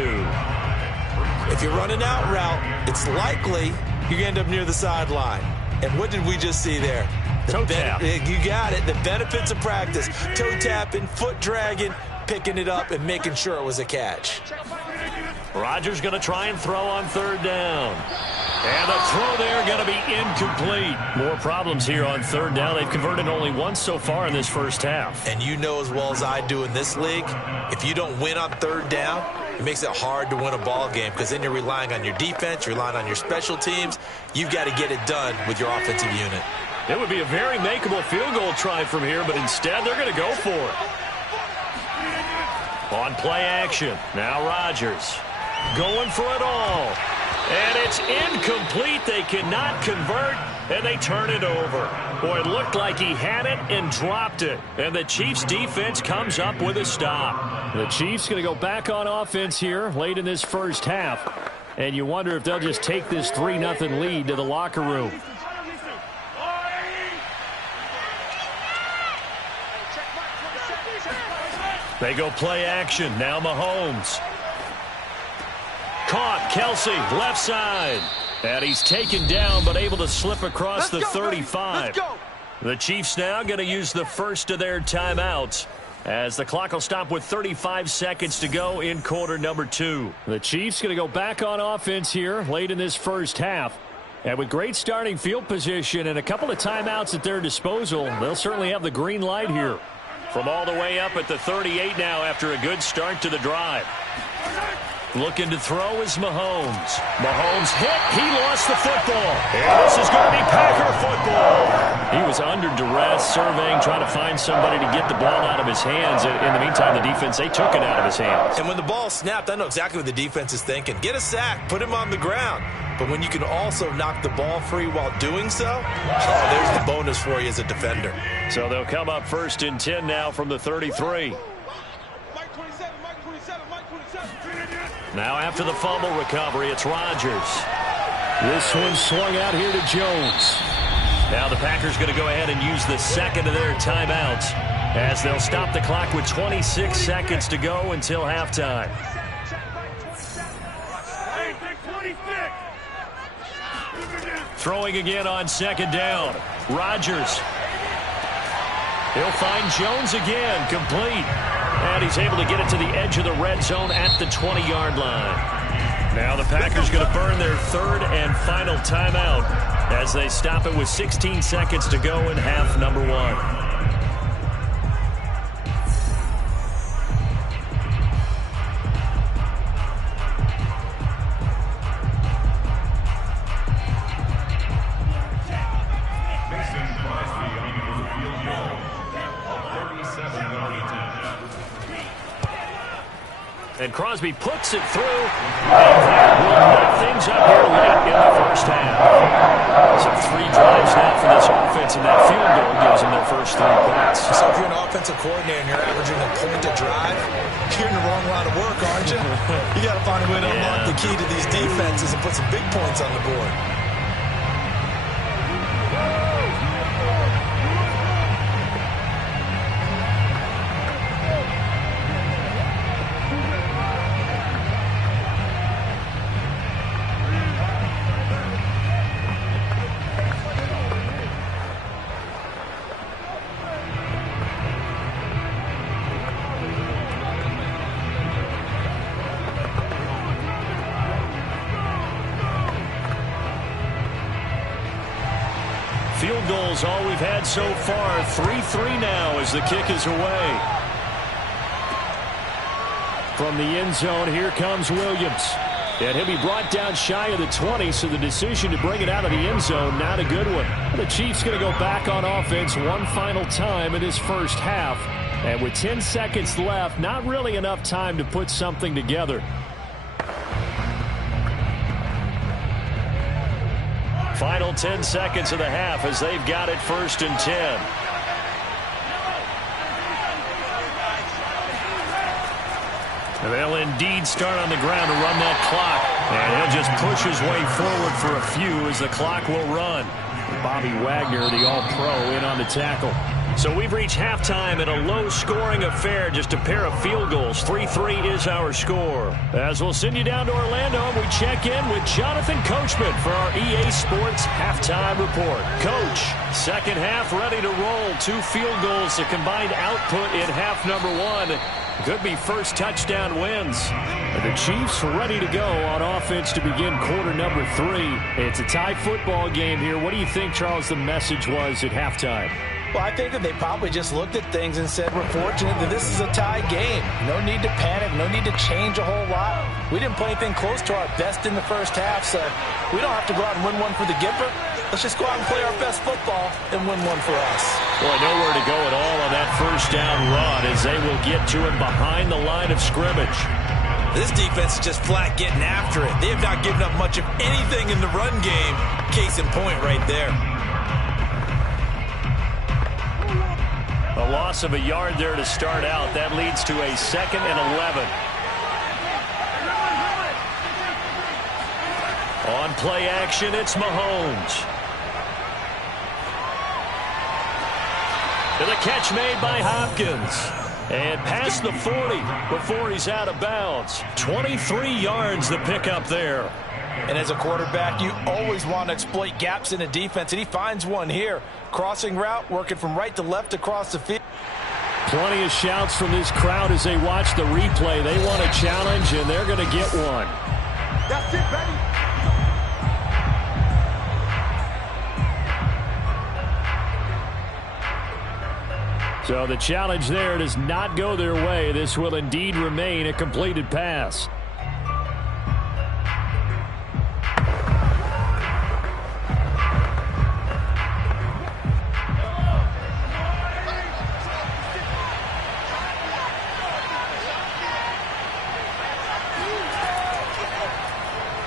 If you're running out route, it's likely you're going to end up near the sideline. And what did we just see there? Toe tap. You got it. The benefits of practice. Toe tapping, foot dragging, picking it up, and making sure it was a catch. Rodgers going to try and throw on 3rd down. And the throw there going to be incomplete. More problems here on 3rd down. They've converted only once so far in this first half. And you know as well as I do in this league, if you don't win on 3rd down, it makes it hard to win a ball game because then you're relying on your defense, you're relying on your special teams. You've got to get it done with your offensive unit. It would be a very makeable field goal try from here, but instead they're going to go for it. On play action, now Rodgers going for it all. And it's incomplete. They cannot convert, and they turn it over. Boy, it looked like he had it and dropped it. And the Chiefs' defense comes up with a stop. The Chiefs going to go back on offense here late in this first half. And you wonder if they'll just take this 3-0 lead to the locker room. They go play action. Now Mahomes. Caught. Kelsey, left side. And he's taken down, but able to slip across the 35. The Chiefs now going to use the first of their timeouts, as the clock will stop with 35 seconds to go in quarter number 2. The Chiefs going to go back on offense here late in this first half. And with great starting field position and a couple of timeouts at their disposal, they'll certainly have the green light here. From all the way up at the 38 now after a good start to the drive. Looking to throw is Mahomes. Mahomes hit. He lost the football. And this is going to be Packer football. He was under duress, surveying, trying to find somebody to get the ball out of his hands. In the meantime, the defense, they took it out of his hands. And when the ball snapped, I know exactly what the defense is thinking. Get a sack. Put him on the ground. But when you can also knock the ball free while doing so, there's the bonus for you as a defender. So they'll come up 1st and 10 now from the 33. Now after the fumble recovery, it's Rodgers. This one swung out here to Jones. Now the Packers going to go ahead and use the second of their timeouts, as they'll stop the clock with 26 seconds to go until halftime. Throwing again on 2nd down. Rodgers. He'll find Jones again, complete. And he's able to get it to the edge of the red zone at the 20-yard line. Now the Packers going to burn their 3rd and final timeout as they stop it with 16 seconds to go in half number 1. And Crosby puts it through. And that will knock things up here late in the first half. So 3 drives now for this offense, and that field goal gives them their first 3 points. So if you're an offensive coordinator and you're averaging a point a drive, you're in the wrong line of work, aren't you? You got to find a way to unlock the key to these defenses and put some big points on the board. Field goals all we've had so far. 3-3 now as the kick is away. From the end zone, here comes Williams. And he'll be brought down shy of the 20, so the decision to bring it out of the end zone, not a good one. The Chiefs going to go back on offense one final time in this first half. And with 10 seconds left, not really enough time to put something together. Final 10 seconds of the half as they've got it 1st and 10. They'll indeed start on the ground to run that clock. And he'll just push his way forward for a few as the clock will run. Bobby Wagner, the All-Pro, in on the tackle. So we've reached halftime in a low-scoring affair, just a pair of field goals. 3-3 is our score. As we'll send you down to Orlando, and we check in with Jonathan Coachman for our EA Sports Halftime Report. Coach, second half ready to roll. 2 field goals, the combined output in half number 1. Could be first touchdown wins. The Chiefs ready to go on offense to begin quarter number 3. It's a tie football game here. What do you think, Charles, the message was at halftime? Well, I think that they probably just looked at things and said, we're fortunate that this is a tie game. No need to panic. No need to change a whole lot. We didn't play anything close to our best in the first half, so we don't have to go out and win one for the Gipper. Let's just go out and play our best football and win one for us. Boy, nowhere to go at all on that first down run as they will get to him behind the line of scrimmage. This defense is just flat getting after it. They have not given up much of anything in the run game. Case in point right there. A loss of a yard there to start out. That leads to a 2nd and 11. On play action, it's Mahomes. To the catch made by Hopkins. And past the 40 before he's out of bounds. 23 yards the pickup there. And as a quarterback, you always want to exploit gaps in a defense, and he finds one here. Crossing route, working from right to left across the field. Plenty of shouts from this crowd as they watch the replay. They want a challenge, and they're going to get one. That's it, baby. So the challenge there does not go their way. This will indeed remain a completed pass.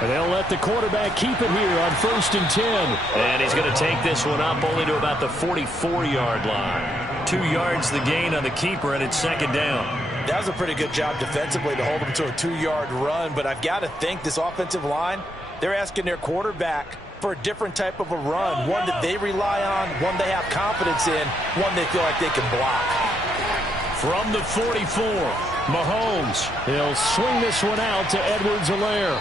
And they'll let the quarterback keep it here on 1st and 10. And he's going to take this one up only to about the 44-yard line. 2 yards the gain on the keeper, and it's 2nd down. That was a pretty good job defensively to hold him to a 2-yard run, but I've got to think this offensive line, they're asking their quarterback for a different type of a run, one that they rely on, one they have confidence in, one they feel like they can block. From the 44, Mahomes. He'll swing this one out to Edwards-Helaire.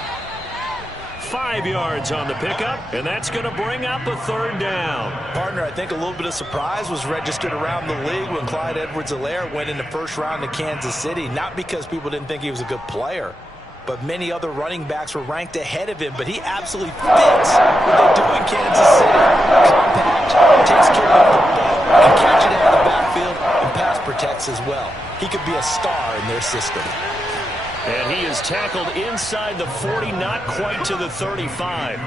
5 yards on the pickup, and that's going to bring up a 3rd down. Partner, I think a little bit of surprise was registered around the league when Clyde Edwards-Helaire went in the first round to Kansas City. Not because people didn't think he was a good player, but many other running backs were ranked ahead of him. But he absolutely fits what they do in Kansas City. Compact, takes care of the football, and catch it out of the backfield, and pass protects as well. He could be a star in their system. And he is tackled inside the 40, not quite to the 35.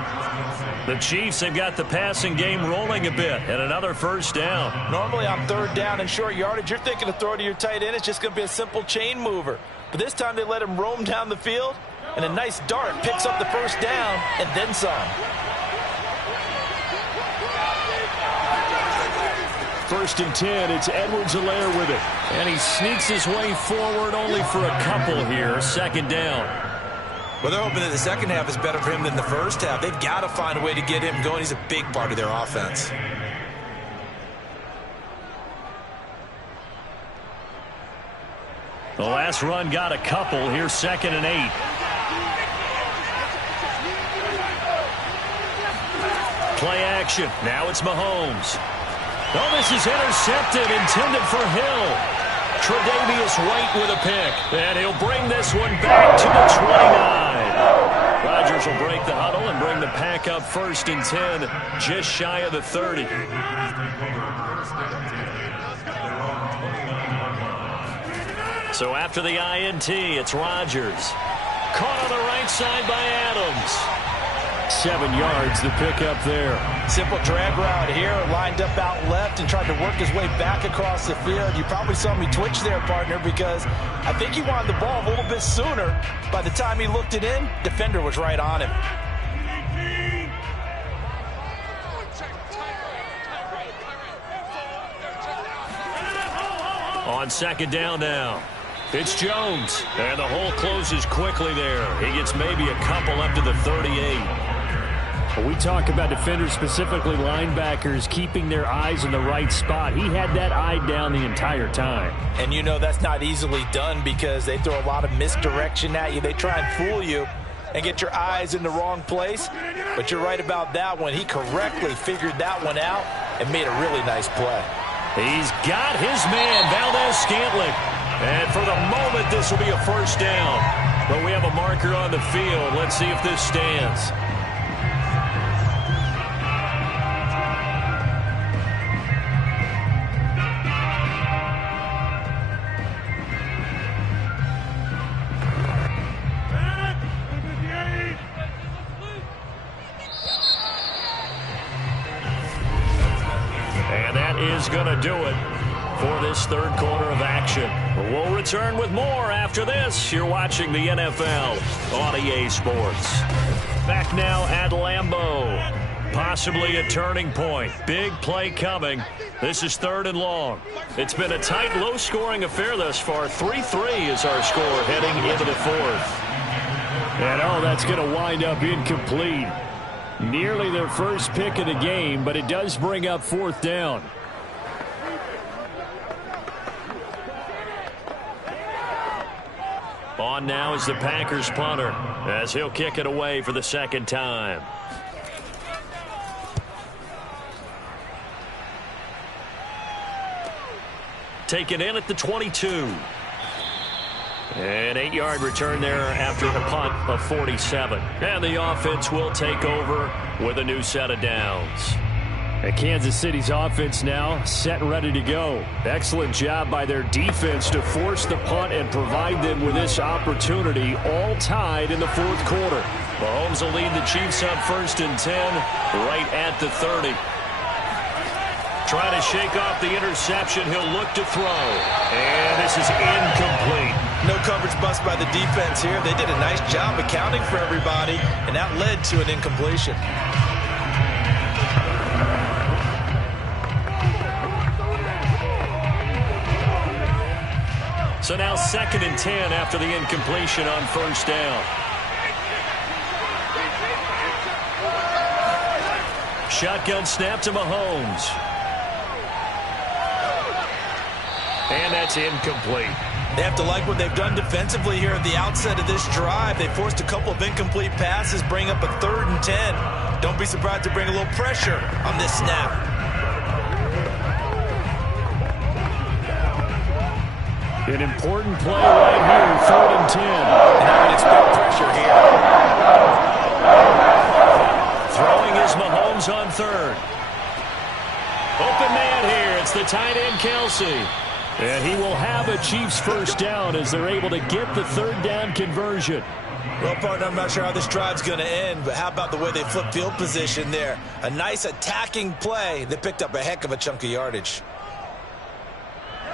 The Chiefs have got the passing game rolling a bit, and another 1st down. Normally on 3rd down and short yardage, you're thinking of throwing to your tight end. It's just going to be a simple chain mover. But this time they let him roam down the field, and a nice dart picks up the 1st down and then some. 1st and 10, it's Edwards-Helaire with it. And he sneaks his way forward only for a couple here. 2nd down. Well, they're hoping that the second half is better for him than the first half. They've got to find a way to get him going. He's a big part of their offense. The last run got a couple. Here's 2nd and 8. Play action. Now it's Mahomes. Oh, this is intercepted, intended for Hill. Tre'Davious White with a pick. And he'll bring this one back to the 29. Rodgers will break the huddle and bring the pack up 1st and 10, just shy of the 30. So after the INT, it's Rodgers. Caught on the right side by Adams. 7 yards the pickup there. Simple drag route here, lined up out left and tried to work his way back across the field. You probably saw me twitch there, partner, because I think he wanted the ball a little bit sooner. By the time he looked it in, defender was right on him. On 2nd down now. It's Jones. And the hole closes quickly there. He gets maybe a couple up to the 38. We talk about defenders, specifically linebackers, keeping their eyes in the right spot. He had that eye down the entire time. And you know that's not easily done because they throw a lot of misdirection at you. They try and fool you and get your eyes in the wrong place. But you're right about that one. He correctly figured that one out and made a really nice play. He's got his man, Valdez-Scantling. And for the moment, this will be a 1st down. But we have a marker on the field. Let's see if this stands. And that is going to do it. for this third quarter of action. We'll return with more after this. You're watching the NFL on EA Sports. Back now at Lambeau. Possibly a turning point. Big play coming. This is 3rd and long. It's been a tight, low-scoring affair thus far. 3-3 is our score heading into the 4th. And that's going to wind up incomplete. Nearly their first pick of the game, but it does bring up 4th down. On now is the Packers punter as he'll kick it away for the second time. Taken in at the 22. An 8-yard return there after a punt of 47. And the offense will take over with a new set of downs. And Kansas City's offense now set and ready to go. Excellent job by their defense to force the punt and provide them with this opportunity, all tied in the 4th quarter. Mahomes will lead the Chiefs on 1st and 10 right at the 30. Trying to shake off the interception. He'll look to throw. And this is incomplete. No coverage bust by the defense here. They did a nice job accounting for everybody, and that led to an incompletion. So now 2nd and 10 after the incompletion on 1st down. Shotgun snap to Mahomes. And that's incomplete. They have to like what they've done defensively here at the outset of this drive. They forced a couple of incomplete passes, bring up a 3rd and 10. Don't be surprised to bring a little pressure on this snap. An important play right here, 3rd and 10. And I would expect pressure here. Throwing is Mahomes on 3rd. Open man here. It's the tight end, Kelce. And he will have a Chiefs first down as they're able to get the 3rd down conversion. Well, partner, I'm not sure how this drive's going to end, but how about the way they flip field position there? A nice attacking play that picked up a heck of a chunk of yardage.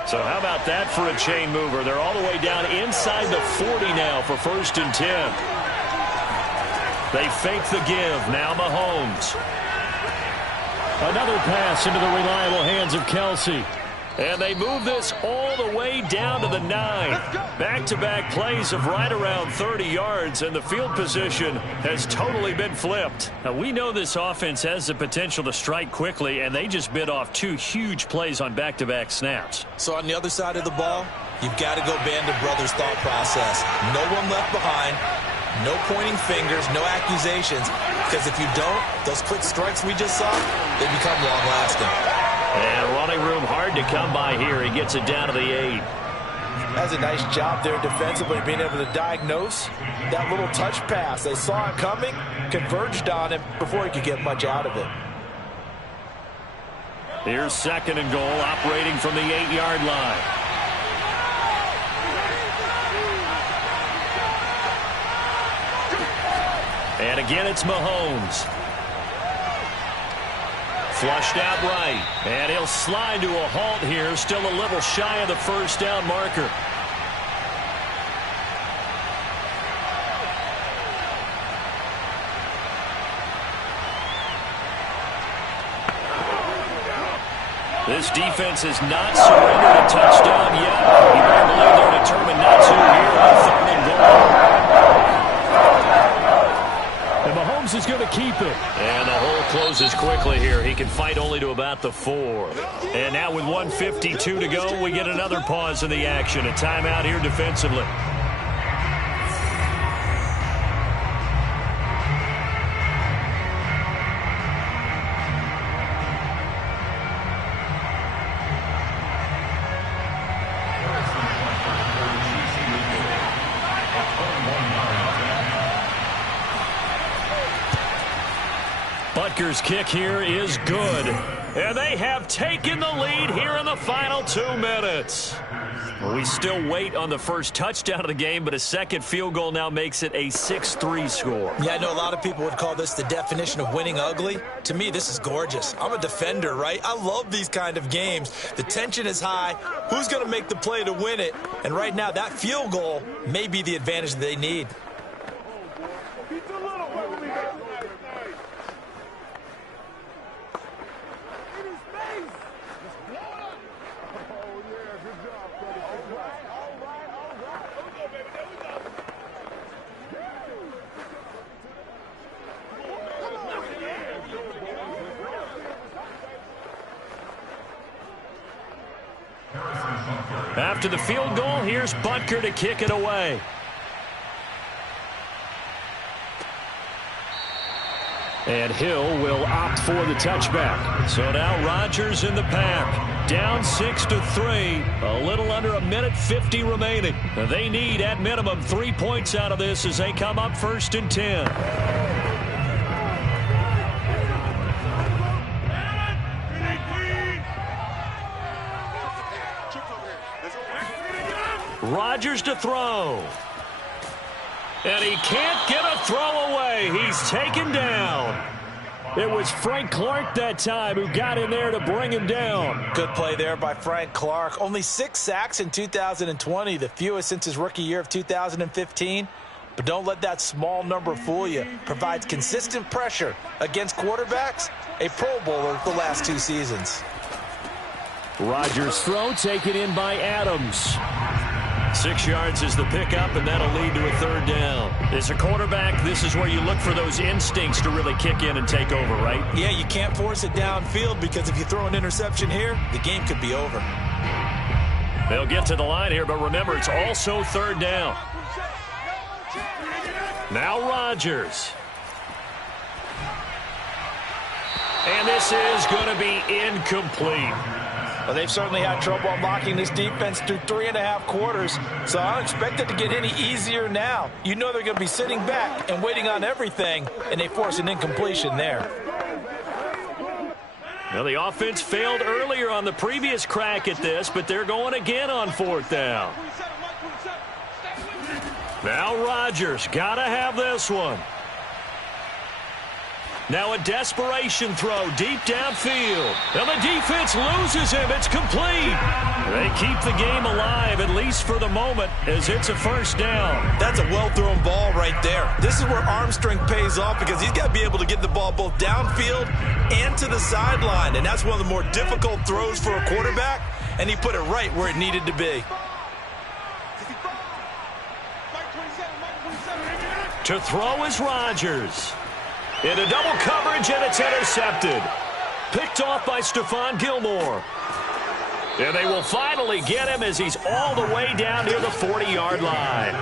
So how about that for a chain mover? They're all the way down inside the 40 now for 1st and 10. They fake the give. Now Mahomes. Another pass into the reliable hands of Kelce. And they move this all the way down to the 9. Back-to-back plays of right around 30 yards, and the field position has totally been flipped. Now, we know this offense has the potential to strike quickly, and they just bit off 2 huge plays on back-to-back snaps. So on the other side of the ball, you've got to go Band of Brothers thought process. No one left behind, no pointing fingers, no accusations, because if you don't, those quick strikes we just saw, they become long-lasting. And running room hard to come by here. He gets it down to the 8. That's a nice job there defensively, being able to diagnose that little touch pass. They saw it coming, converged on it before he could get much out of it. Here's 2nd and goal, operating from the 8-yard line. And again, it's Mahomes. Flushed out right. And he'll slide to a halt here. Still a little shy of the 1st down marker. This defense has not surrendered a touchdown yet. You better believe they're determined not to here on 3rd and goal. And Mahomes is going to keep it. And the hole closes quickly here. He can fight only to about the 4. And now with 1:52 to go, we get another pause in the action. A timeout here defensively. Butker's kick here is good. And they have taken the lead here in the final 2 minutes. We still wait on the first touchdown of the game, but a second field goal now makes it a 6-3 score. Yeah, I know a lot of people would call this the definition of winning ugly. To me, this is gorgeous. I'm a defender, right? I love these kind of games. The tension is high. Who's going to make the play to win it? And right now, that field goal may be the advantage that they need. After the field goal, here's Butker to kick it away. And Hill will opt for the touchback. So now Rodgers in the pack. Down 6-3. A little under a minute 50 remaining. They need, at minimum, 3 points out of this as they come up 1st and 10. Rodgers to throw. And he can't get a throw away. He's taken down. It was Frank Clark that time who got in there to bring him down. Good play there by Frank Clark. Only 6 sacks in 2020, the fewest since his rookie year of 2015. But don't let that small number fool you. Provides consistent pressure against quarterbacks. A Pro Bowler the last 2 seasons. Rodgers' throw taken in by Adams. 6 yards is the pickup, and that'll lead to a 3rd down. As a quarterback, this is where you look for those instincts to really kick in and take over, right? Yeah, you can't force it downfield because if you throw an interception here, the game could be over. They'll get to the line here, but remember, it's also 3rd down. Now Rodgers. And this is going to be incomplete. Well, they've certainly had trouble unlocking this defense through 3.5 quarters, so I don't expect it to get any easier now. You know they're going to be sitting back and waiting on everything, and they force an incompletion there. Well, the offense failed earlier on the previous crack at this, but they're going again on 4th down. Now Rodgers, got to have this one. Now a desperation throw deep downfield. And the defense loses him. It's complete. They keep the game alive, at least for the moment, as it's a 1st down. That's a well-thrown ball right there. This is where arm strength pays off because he's got to be able to get the ball both downfield and to the sideline. And that's one of the more difficult throws for a quarterback, and he put it right where it needed to be. To throw is Rodgers. Into double coverage, and it's intercepted. Picked off by Stephon Gilmore. And they will finally get him as he's all the way down near the 40-yard line.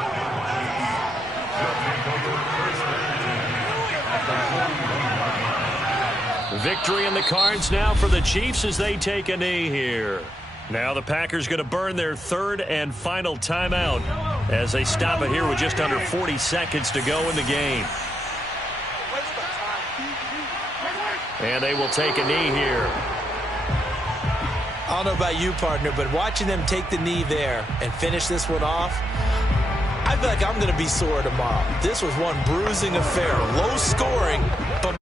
Victory in the cards now for the Chiefs as they take a knee here. Now the Packers going to burn their 3rd and final timeout as they stop it here with just under 40 seconds to go in the game. And they will take a knee here. I don't know about you, partner, but watching them take the knee there and finish this one off, I feel like I'm going to be sore tomorrow. This was one bruising affair. Low scoring, but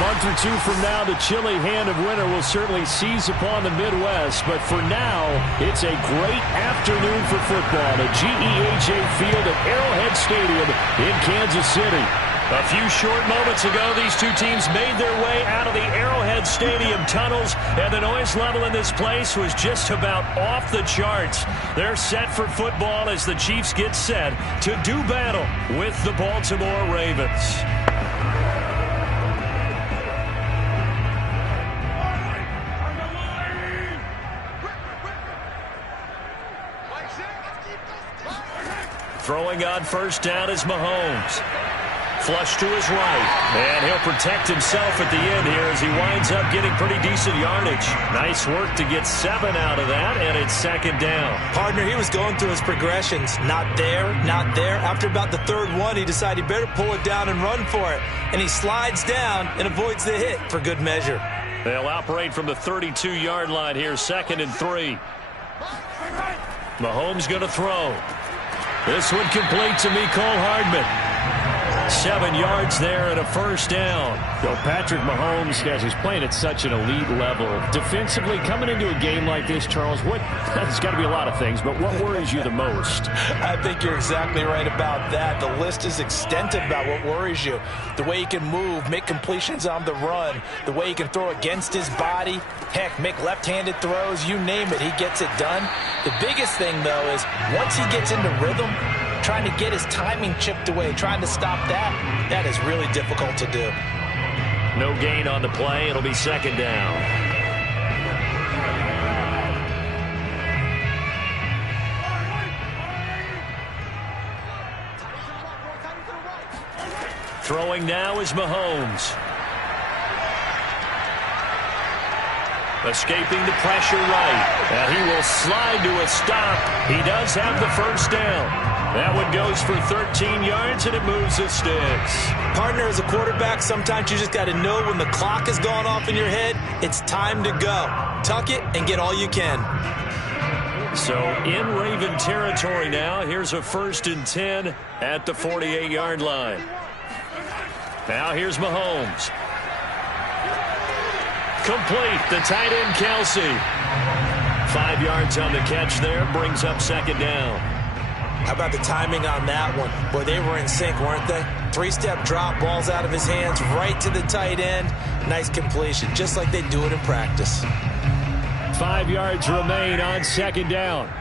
month or two from now, the chilly hand of winter will certainly seize upon the Midwest. But for now, it's a great afternoon for football at GEHA Field at Arrowhead Stadium in Kansas City. A few short moments ago, these two teams made their way out of the Arrowhead Stadium tunnels, and the noise level in this place was just about off the charts. They're set for football as the Chiefs get set to do battle with the Baltimore Ravens. Throwing on first down is Mahomes. Flush to his right, and he'll protect himself at the end here as he winds up getting pretty decent yardage. Nice work to get 7 out of that, and it's second down. Partner, he was going through his progressions. Not there, not there. After about the third one, he decided he better pull it down and run for it. And he slides down and avoids the hit for good measure. They'll operate from the 32-yard line here, 2nd and 3. Mahomes going to throw. This one complete to Mecole Hardman. 7 yards there and a first down. So Patrick Mahomes, guys, he's playing at such an elite level. Defensively, coming into a game like this, Charles, there's got to be a lot of things, but what worries you the most? I think you're exactly right about that. The list is extensive about what worries you. The way he can move, make completions on the run, the way he can throw against his body, heck, make left-handed throws, you name it, he gets it done. The biggest thing, though, is once he gets into rhythm, trying to get his timing chipped away, trying to stop that is really difficult to do. No gain on the play. It'll be second down. Throwing now is Mahomes. Escaping the pressure right. And he will slide to a stop. He does have the first down. That one goes for 13 yards, and it moves the sticks. Partner, as a quarterback, sometimes you just got to know when the clock has gone off in your head, it's time to go. Tuck it and get all you can. So in Raven territory now, here's a 1st and 10 at the 48-yard line. Now here's Mahomes. Complete, the tight end Kelsey. 5 yards on the catch there, brings up second down. How about the timing on that one? Boy, they were in sync, weren't they? 3-step drop, balls out of his hands, right to the tight end. Nice completion, just like they do it in practice. 5 yards remain on second down.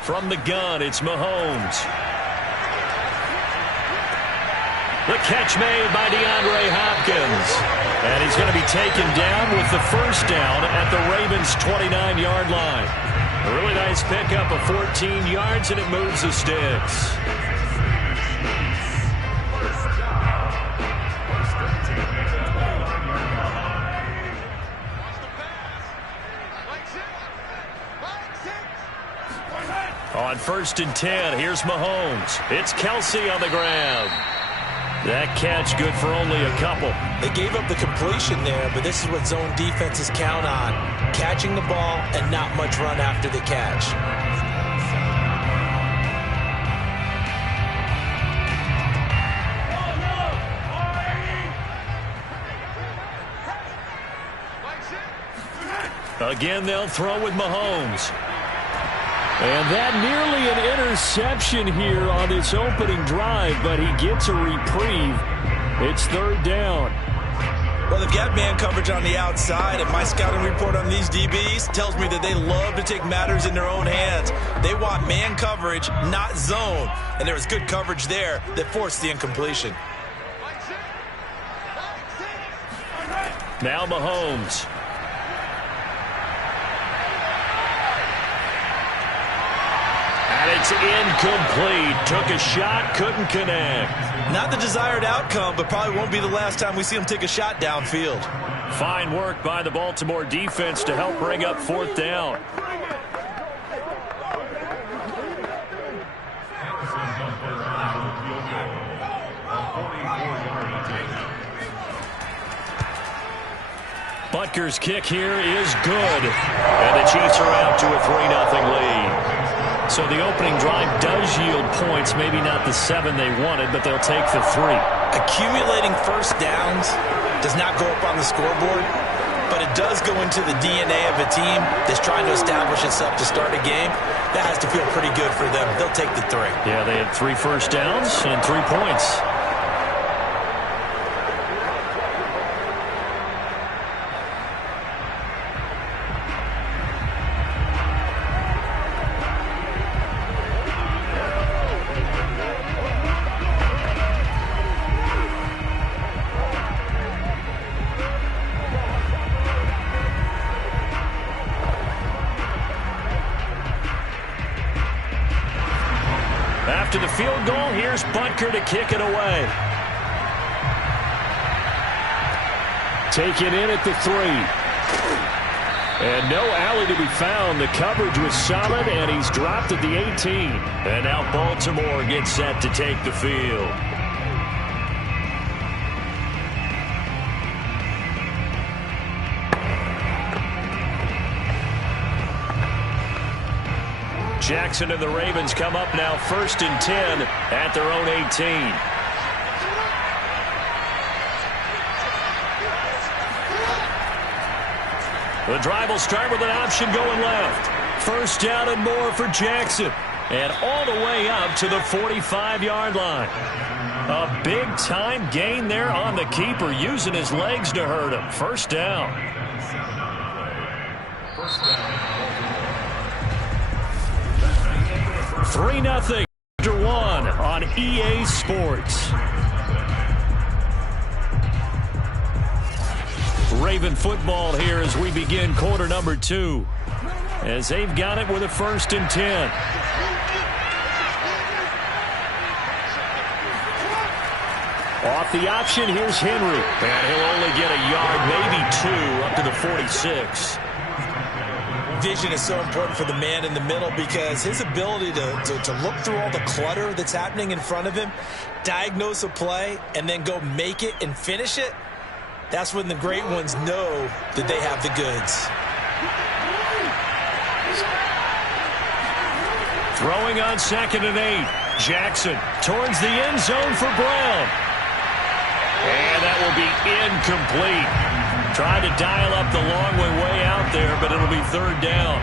From the gun, it's Mahomes. The catch made by DeAndre Hopkins. And he's going to be taken down with the first down at the Ravens' 29-yard line. A really nice pickup of 14 yards, and it moves the sticks. On 1st and 10, here's Mahomes. It's Kelsey on the ground. That catch good for only a couple. They gave up the completion there, but this is what zone defenses count on. Catching the ball and not much run after the catch. Again, they'll throw with Mahomes. And that nearly an interception here on this opening drive, but he gets a reprieve. It's 3rd down. Well, they've got man coverage on the outside, and my scouting report on these DBs tells me that they love to take matters in their own hands. They want man coverage, not zone. And there was good coverage there that forced the incompletion. Now Mahomes. And it's incomplete. Took a shot, couldn't connect. Not the desired outcome, but probably won't be the last time we see him take a shot downfield. Fine work by the Baltimore defense to help bring up 4th down. Butker's kick here is good. And the Chiefs are out to a 3-0 lead. So the opening drive does yield points, maybe not the 7 they wanted, but they'll take the 3. Accumulating first downs does not go up on the scoreboard, but it does go into the DNA of a team that's trying to establish itself to start a game. That has to feel pretty good for them. They'll take the 3. Yeah, they had 3 first downs and 3 points. After the field goal, here's Butker to kick it away. Taken in at the 3. And no alley to be found. The coverage was solid, and he's dropped at the 18. And now Baltimore gets set to take the field. Jackson and the Ravens come up now 1st and 10 at their own 18. The drive will start with an option going left. 1st down and more for Jackson. And all the way up to the 45-yard line. A big-time gain there on the keeper, using his legs to hurt him. 1st down. 3-0 after 1 on EA Sports. Raven football here as we begin quarter number 2. As they've got it with a 1st and 10. Off the option, here's Henry. And he'll only get a yard, maybe 2, up to the 46. Vision is so important for the man in the middle because his ability to look through all the clutter that's happening in front of him, diagnose a play, and then go make it and finish it, that's when the great ones know that they have the goods. Throwing on 2nd and 8. Jackson towards the end zone for Brown. And that will be incomplete. Tried to dial up the long way out there, but it'll be 3rd down.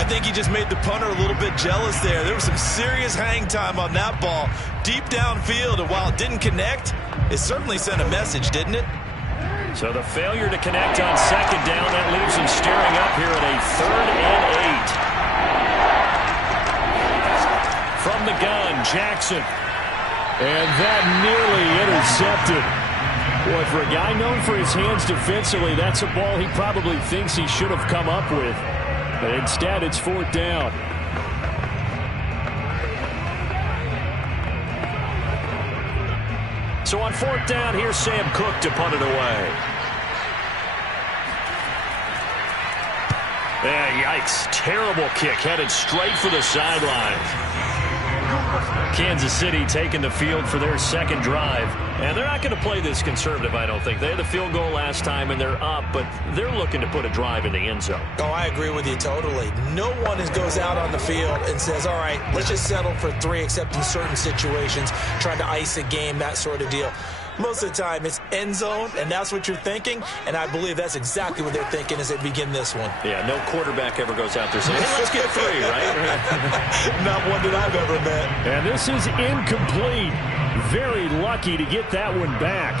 I think he just made the punter a little bit jealous there. There was some serious hang time on that ball, deep downfield, and while it didn't connect, it certainly sent a message, didn't it? So the failure to connect on 2nd down, that leaves him staring up here at a 3rd and 8. From the gun, Jackson. And that nearly intercepted. Boy, for a guy known for his hands defensively, that's a ball he probably thinks he should have come up with. But instead, it's 4th down. So on 4th down, here's Sam Cook to punt it away. Yeah, yikes. Terrible kick, headed straight for the sideline. Kansas City taking the field for their 2nd drive. And they're not going to play this conservative, I don't think. They had the field goal last time, and they're up, but they're looking to put a drive in the end zone. Oh, I agree with you totally. No one goes out on the field and says, all right, let's just settle for 3, except in certain situations, trying to ice a game, that sort of deal. Most of the time, it's end zone, and that's what you're thinking, and I believe that's exactly what they're thinking as they begin this one. Yeah, no quarterback ever goes out there saying, hey, let's get 3, right? Not one that I've ever met. And this is incomplete. Very lucky to get that one back.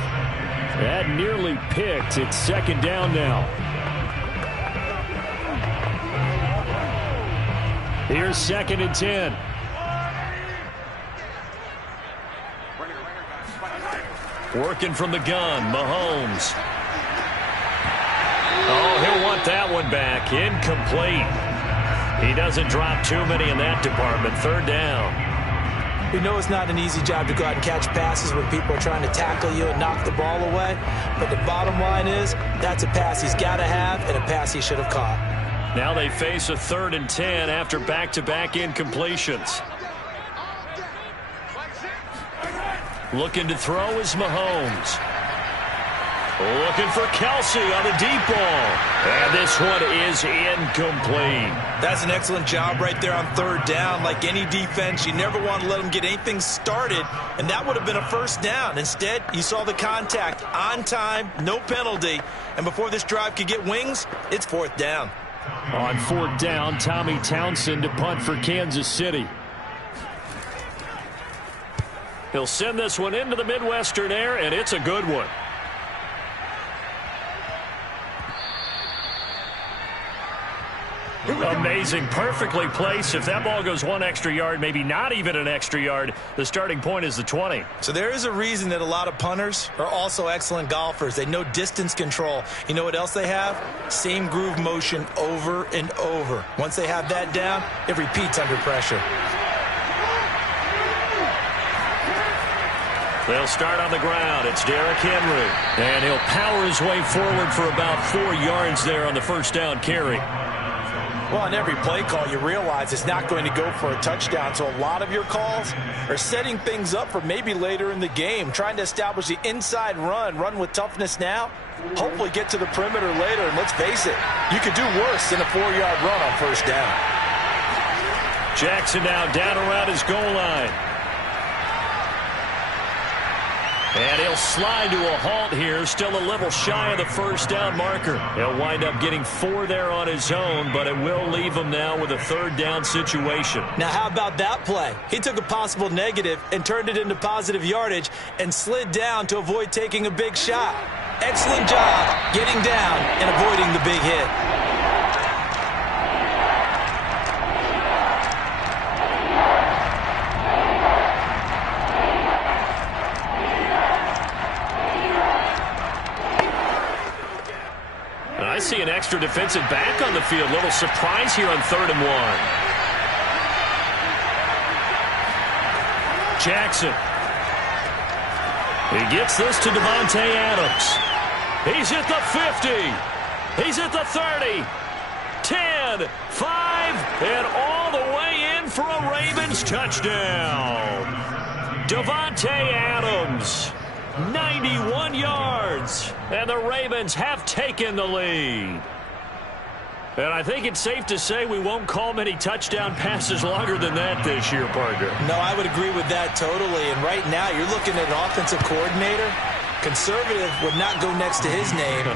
That nearly picked. It's 2nd down now. Here's 2nd and 10. Working from the gun, Mahomes. Oh, he'll want that one back. Incomplete. He doesn't drop too many in that department. 3rd down. We know it's not an easy job to go out and catch passes when people are trying to tackle you and knock the ball away. But the bottom line is, that's a pass he's got to have and a pass he should have caught. Now they face a 3rd and 10 after back-to-back incompletions. Looking to throw is Mahomes. Looking for Kelsey on the deep ball. And this one is incomplete. That's an excellent job right there on third down. Like any defense, you never want to let them get anything started, and that would have been a first down. Instead, you saw the contact on time, no penalty, and before this drive could get wings, it's fourth down. On fourth down, Tommy Townsend to punt for Kansas City. He'll send this one into the Midwestern air, and it's a good one. Amazing, perfectly placed. If that ball goes one extra yard, maybe not even an extra yard, the starting point is the 20. So there is a reason that a lot of punters are also excellent golfers. They know distance control. You know what else they have? Same groove motion over and over. Once they have that down, it repeats under pressure. They'll start on the ground. It's Derrick Henry. And he'll power his way forward for about 4 yards there on the first down carry. Well, on every play call, you realize it's not going to go for a touchdown. So a lot of your calls are setting things up for maybe later in the game, trying to establish the inside run with toughness now, hopefully get to the perimeter later. And let's face it, you could do worse than a 4-yard run on first down. Jackson now down around his goal line. And he'll slide to a halt here, still a little shy of the first down marker. He'll wind up getting 4 there on his own, but it will leave him now with a third down situation. Now, how about that play? He took a possible negative and turned it into positive yardage and slid down to avoid taking a big shot. Excellent job getting down and avoiding the big hit. I see an extra defensive back on the field. Little surprise here on 3rd and 1. Jackson. He gets this to Davante Adams. He's at the 50. He's at the 30. 10, 5, and all the way in for a Ravens touchdown. Davante Adams. 91 yards, and the Ravens have taken the lead. And I think it's safe to say we won't call many touchdown passes longer than that this year, partner. No, I would agree with that totally. And right now, you're looking at an offensive coordinator. Conservative would not go next to his name.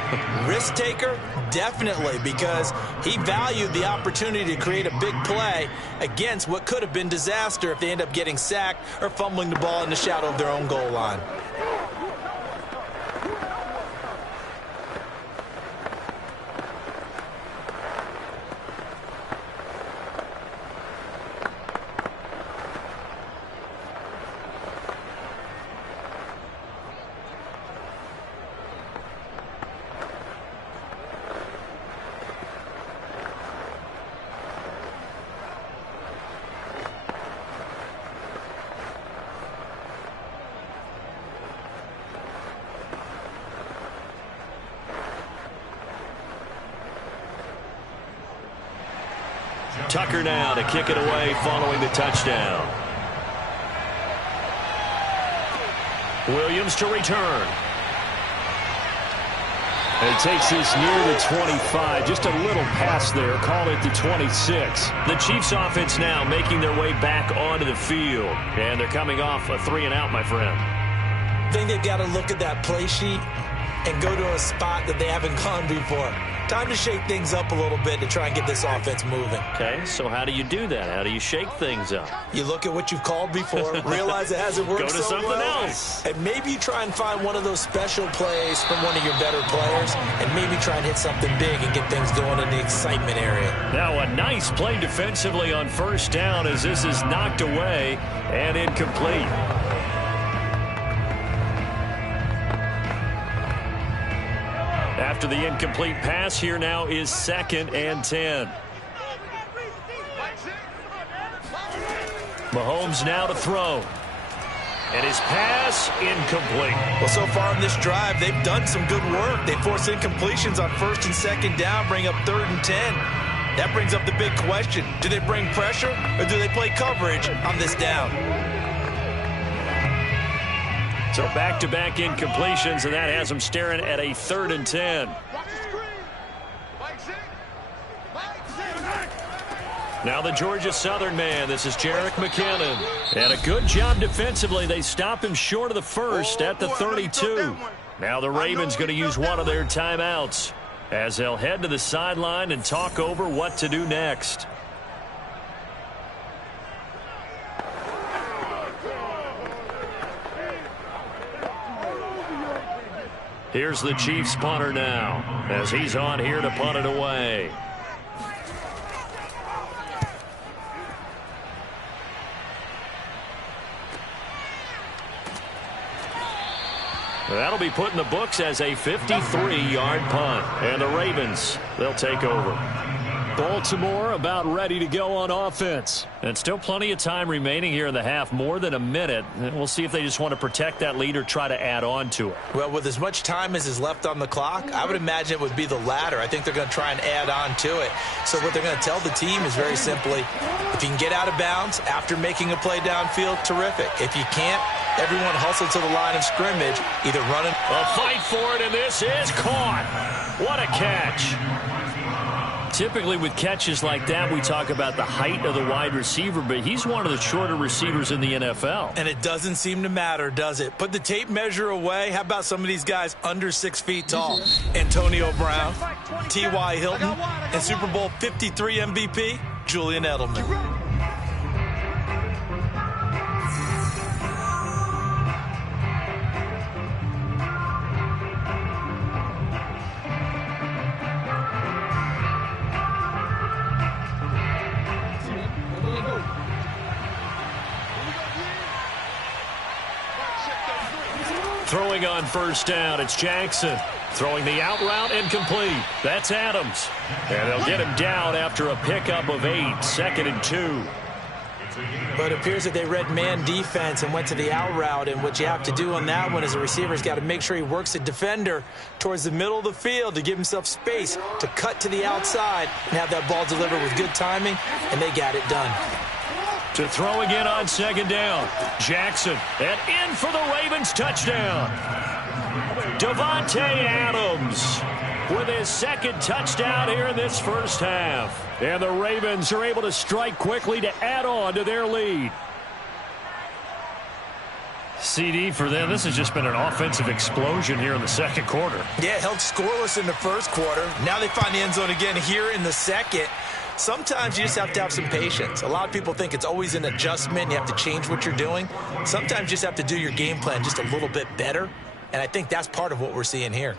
Risk taker, definitely, because he valued the opportunity to create a big play against what could have been disaster if they end up getting sacked or fumbling the ball in the shadow of their own goal line. Tucker now to kick it away following the touchdown. Williams to return. And takes this near the 25. Just a little pass there. Call it the 26. The Chiefs offense now making their way back onto the field. And they're coming off a 3-and-out, my friend. I think they've got to look at that play sheet and go to a spot that they haven't gone before. Time to shake things up a little bit to try and get this offense moving. Okay, so how do you do that? How do you shake things up? You look at what you've called before, realize it hasn't worked Go to something else. And maybe you try and find one of those special plays from one of your better players, and maybe try and hit something big and get things going in the excitement area. Now a nice play defensively on first down as this is knocked away and incomplete. After the incomplete pass, here now is 2nd and 10. Mahomes now to throw. And his pass incomplete. Well, so far in this drive, they've done some good work. They force incompletions on 1st and 2nd down, bring up 3rd and 10. That brings up the big question. Do they bring pressure or do they play coverage on this down? So back-to-back incompletions, and that has them staring at a 3rd and 10. Now the Georgia Southern man. This is Jerick McKinnon. And a good job defensively. They stop him short of the first at the 32. Now the Ravens going to use one of their timeouts as they'll head to the sideline and talk over what to do next. Here's the Chiefs punter now as he's on here to punt it away. That'll be put in the books as a 53-yard punt. And the Ravens, they'll take over. Baltimore about ready to go on offense. And still plenty of time remaining here in the half, more than a minute. And we'll see if they just want to protect that lead or try to add on to it. Well, with as much time as is left on the clock, I would imagine it would be the latter. I think they're going to try and add on to it. So what they're going to tell the team is very simply, if you can get out of bounds after making a play downfield, terrific. If you can't, everyone hustle to the line of scrimmage, either running. A fight for it, and this is caught. What a catch. Typically with catches like that, we talk about the height of the wide receiver, but he's one of the shorter receivers in the NFL. And it doesn't seem to matter, does it? Put the tape measure away. How about some of these guys under 6 feet tall? Antonio Brown, T.Y. Hilton, and Super Bowl 53 MVP, Julian Edelman. Throwing on first down, it's Jackson. Throwing the out route incomplete. That's Adams. And they'll get him down after a pickup of 8, 2nd and 2. But it appears that they read man defense and went to the out route. And what you have to do on that one as a receiver is got to make sure he works the defender towards the middle of the field to give himself space to cut to the outside and have that ball delivered with good timing. And they got it done. To throw again on 2nd down. Jackson, and in for the Ravens touchdown. Davante Adams with his 2nd touchdown here in this first half. And the Ravens are able to strike quickly to add on to their lead. CD for them, this has just been an offensive explosion here in the 2nd quarter. Yeah, held scoreless in the 1st quarter. Now they find the end zone again here in the 2nd. Sometimes you just have to have some patience. A lot of people think it's always an adjustment. You have to change what you're doing. Sometimes you just have to do your game plan just a little bit better. And I think that's part of what we're seeing here.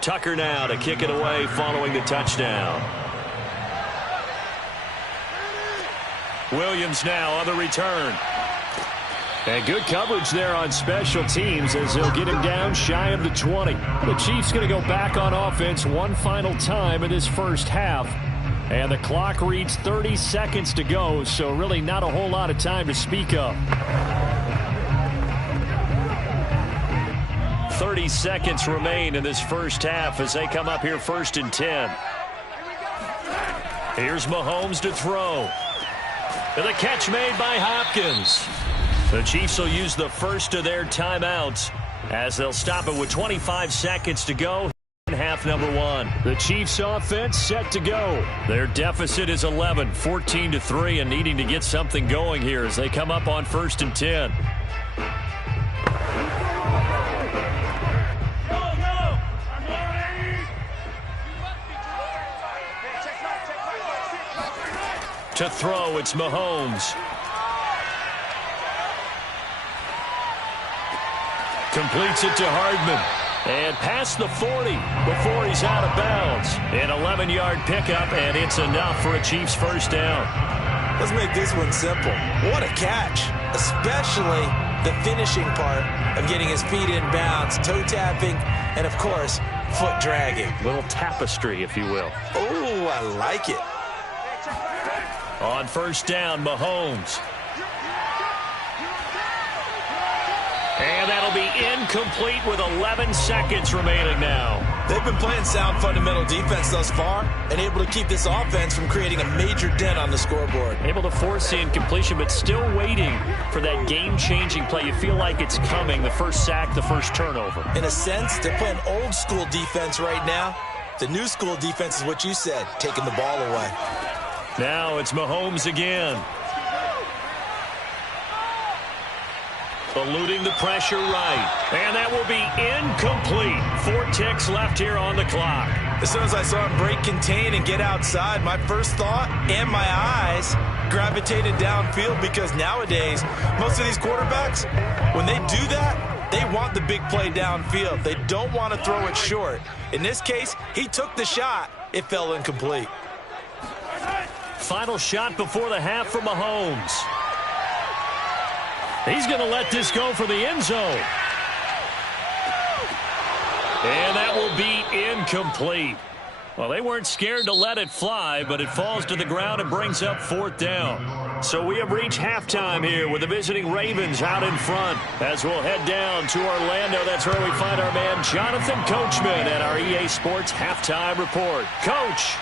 Tucker now to kick it away following the touchdown. Williams now on the return. And good coverage there on special teams as he'll get him down shy of the 20. The Chiefs going to go back on offense one final time in this first half. And the clock reads 30 seconds to go, so really not a whole lot of time to speak of. 30 seconds remain in this first half as they come up here 1st and 10. Here's Mahomes to throw. And the catch made by Hopkins. The Chiefs will use the first of their timeouts as they'll stop it with 25 seconds to go in half number 1. The Chiefs offense set to go. Their deficit is 11, 14-3, and needing to get something going here as they come up on 1st and 10. To throw, it's Mahomes. Completes it to Hardman. And past the 40 before he's out of bounds. An 11-yard pickup, and it's enough for a Chiefs first down. Let's make this one simple. What a catch, especially the finishing part of getting his feet in bounds, toe tapping, and, of course, foot dragging. Little tapestry, if you will. Oh, I like it. On first down, Mahomes. And that'll be incomplete with 11 seconds remaining now. They've been playing sound fundamental defense thus far and able to keep this offense from creating a major dent on the scoreboard. Able to force the incompletion, but still waiting for that game-changing play. You feel like it's coming, the first sack, the first turnover. In a sense, they're playing old-school defense right now. The new school defense is what you said, taking the ball away. Now it's Mahomes again. Eluding the pressure right. And that will be incomplete. 4 ticks left here on the clock. As soon as I saw him break contain and get outside, my first thought and my eyes gravitated downfield, because nowadays, most of these quarterbacks, when they do that, they want the big play downfield. They don't want to throw it short. In this case, he took the shot. It fell incomplete. Final shot before the half for Mahomes. He's going to let this go for the end zone. And that will be incomplete. Well, they weren't scared to let it fly, but it falls to the ground and brings up 4th down. So we have reached halftime here with the visiting Ravens out in front. As we'll head down to Orlando, that's where we find our man Jonathan Coachman at our EA Sports Halftime Report. Coach.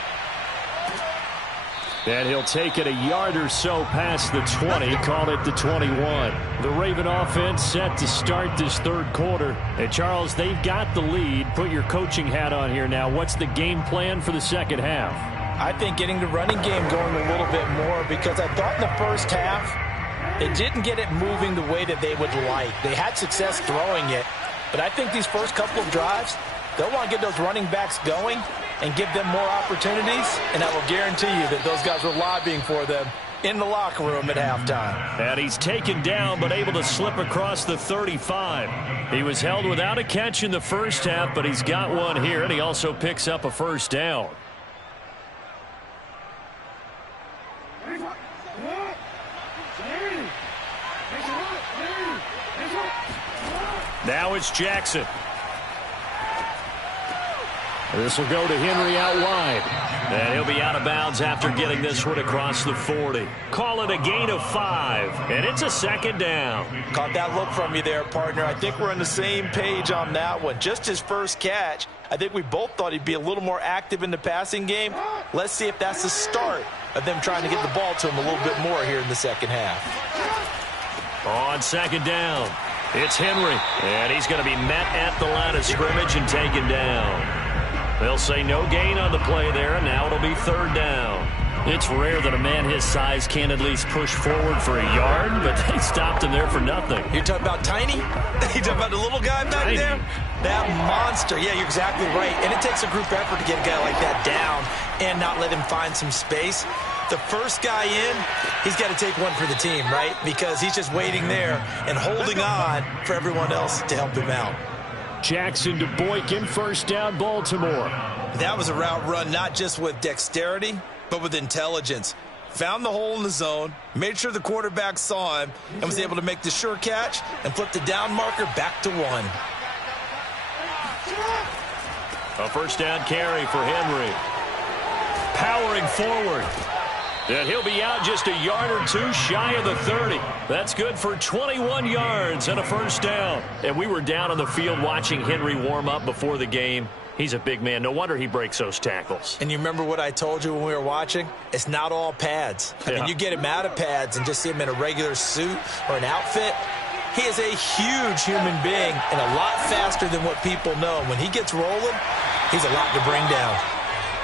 And he'll take it a yard or so past the 20, call it the 21. The Raven offense set to start this third quarter. And, Charles, they've got the lead. Put your coaching hat on here now. What's the game plan for the second half? I think getting the running game going a little bit more, because I thought in the first half they didn't get it moving the way that they would like. They had success throwing it, but I think these first couple of drives, they'll want to get those running backs going and give them more opportunities, and I will guarantee you that those guys were lobbying for them in the locker room at halftime. And he's taken down but able to slip across the 35. He was held without a catch in the first half, but he's got one here, and he also picks up a first down. Now it's Jackson. This will go to Henry out wide. And he'll be out of bounds after getting this one across the 40. Call it a gain of 5. And it's a second down. Caught that look from you there, partner. I think we're on the same page on that one. Just his first catch. I think we both thought he'd be a little more active in the passing game. Let's see if that's the start of them trying to get the ball to him a little bit more here in the second half. On second down, it's Henry. And he's going to be met at the line of scrimmage and taken down. They'll say no gain on the play there, and now it'll be third down. It's rare that a man his size can at least push forward for a yard, but they stopped him there for nothing. You're talking about Tiny? You're talking about the little guy back Tiny. there? That monster. Yeah, you're exactly right. And it takes a group effort to get a guy like that down and not let him find some space. The first guy in, he's got to take one for the team, right? Because he's just waiting there and holding on for everyone else to help him out. Jackson to Boykin, first down, Baltimore. That was a route run not just with dexterity, but with intelligence. Found the hole in the zone, made sure the quarterback saw him, and was able to make the sure catch and flip the down marker back to 1. A first down carry for Henry. Powering forward. And he'll be out just a yard or two shy of the 30. That's good for 21 yards and a first down. And we were down on the field watching Henry warm up before the game. He's a big man. No wonder he breaks those tackles. And you remember what I told you when we were watching? It's not all pads. I mean, you get him out of pads and just see him in a regular suit or an outfit. He is a huge human being and a lot faster than what people know. When he gets rolling, he's a lot to bring down.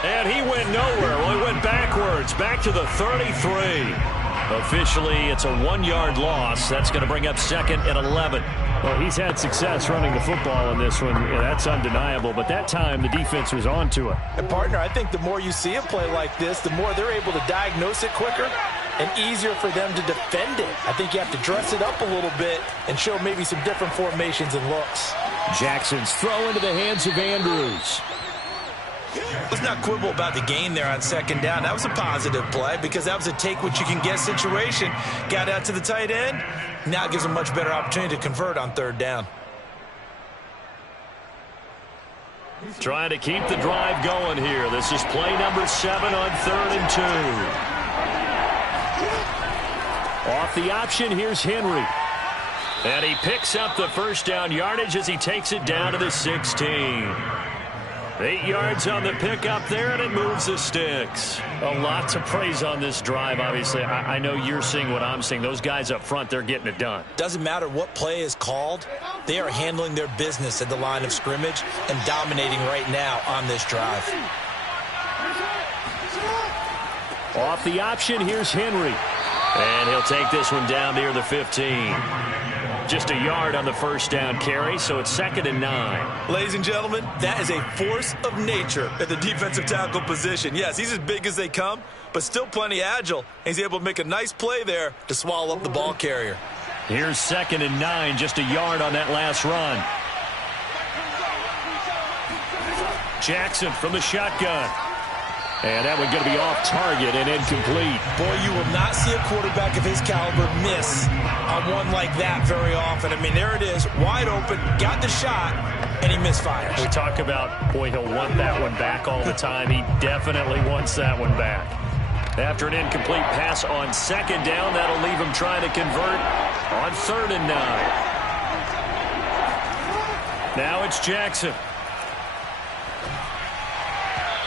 And he went nowhere. Well, he went backwards, back to the 33. Officially, it's a 1-yard loss. That's going to bring up second and 11. Well, he's had success running the football in this one. Yeah, that's undeniable. But that time, the defense was on to it. And, partner, I think the more you see a play like this, the more they're able to diagnose it quicker and easier for them to defend it. I think you have to dress it up a little bit and show maybe some different formations and looks. Jackson's throw into the hands of Andrews. Let's not quibble about the gain there on second down. That was a positive play because that was a take-what-you-can-get situation. Got out to the tight end. Now it gives them a much better opportunity to convert on third down. Trying to keep the drive going here. This is play number 7 on 3rd and 2. Off the option, here's Henry. And he picks up the first down yardage as he takes it down to the 16. 8 yards on the pickup there, and it moves the sticks. A lot to praise on this drive, obviously. I know you're seeing what I'm seeing. Those guys up front, they're getting it done. Doesn't matter what play is called. They are handling their business at the line of scrimmage and dominating right now on this drive. Off the option, here's Henry. And he'll take this one down near the 15. Just a yard on the first down carry, so it's 2nd and 9. Ladies and gentlemen, that is a force of nature at the defensive tackle position. Yes, he's as big as they come, but still plenty agile. He's able to make a nice play there to swallow up the ball carrier. Here's 2nd and 9, just a yard on that last run. Jackson from the shotgun. And that one going to be off target and incomplete. Boy, you will not see a quarterback of his caliber miss on one like that very often. I mean, there it is, wide open, got the shot, and he misfires. We talk about, boy, he'll want that one back all the time. He definitely wants that one back. After an incomplete pass on second down, that'll leave him trying to convert on 3rd and 9. Now it's Jackson.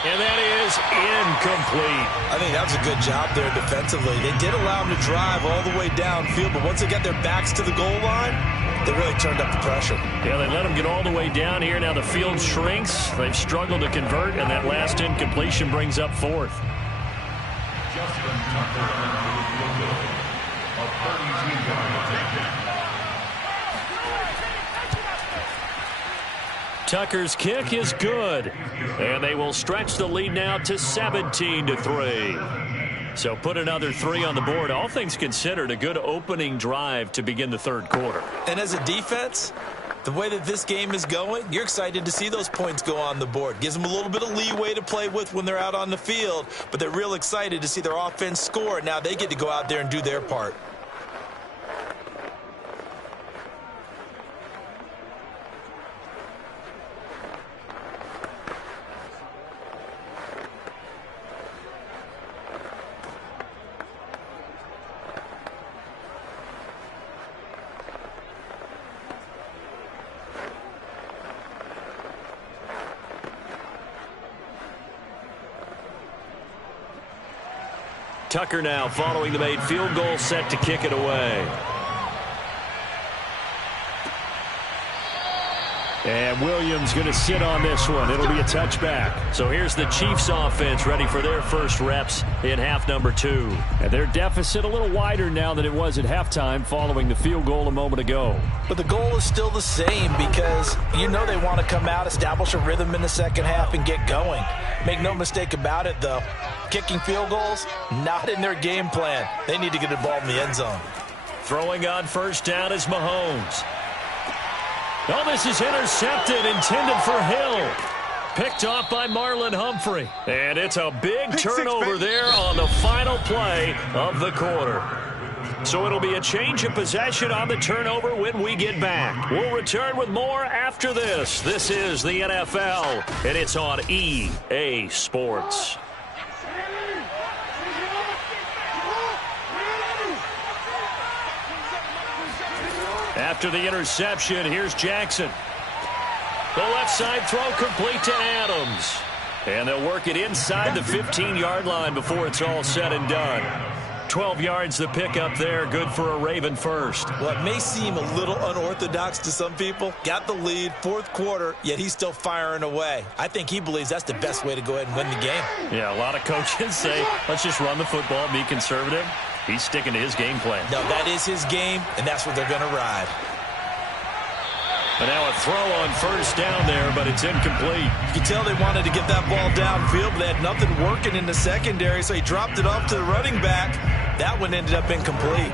And that is incomplete. I think that was a good job there defensively. They did allow him to drive all the way downfield, but once they got their backs to the goal line, they really turned up the pressure. Yeah, they let him get all the way down here. Now the field shrinks. They've struggled to convert, and that last incompletion brings up 4th. Tucker's kick is good, and they will stretch the lead now to 17-3. So put another 3 on the board. All things considered, a good opening drive to begin the third quarter. And as a defense, the way that this game is going, you're excited to see those points go on the board. Gives them a little bit of leeway to play with when they're out on the field, but they're real excited to see their offense score. Now they get to go out there and do their part. Tucker now following the made field goal, set to kick it away. And Williams going to sit on this one. It'll be a touchback. So here's the Chiefs offense ready for their first reps in half number 2. And their deficit a little wider now than it was at halftime following the field goal a moment ago. But the goal is still the same because you know they want to come out, establish a rhythm in the second half, and get going. Make no mistake about it, though. Kicking field goals, not in their game plan. They need to get the ball in the end zone. Throwing on first down is Mahomes. Oh, this is intercepted, intended for Hill. Picked off by Marlon Humphrey. And it's a big turnover there on the final play of the quarter. So it'll be a change of possession on the turnover when we get back. We'll return with more after this. This is the NFL, and it's on EA Sports. After the interception, here's Jackson. The left side throw complete to Adams. And they'll work it inside the 15-yard line before it's all said and done. 12 yards the pickup there, good for a Raven first. Well, it may seem a little unorthodox to some people. Got the lead, fourth quarter, yet he's still firing away. I think he believes that's the best way to go ahead and win the game. Yeah, a lot of coaches say, let's just run the football, be conservative. He's sticking to his game plan. No, that is his game, and that's what they're going to ride. And now a throw on first down there, but it's incomplete. You can tell they wanted to get that ball downfield, but they had nothing working in the secondary, so he dropped it off to the running back. That one ended up incomplete.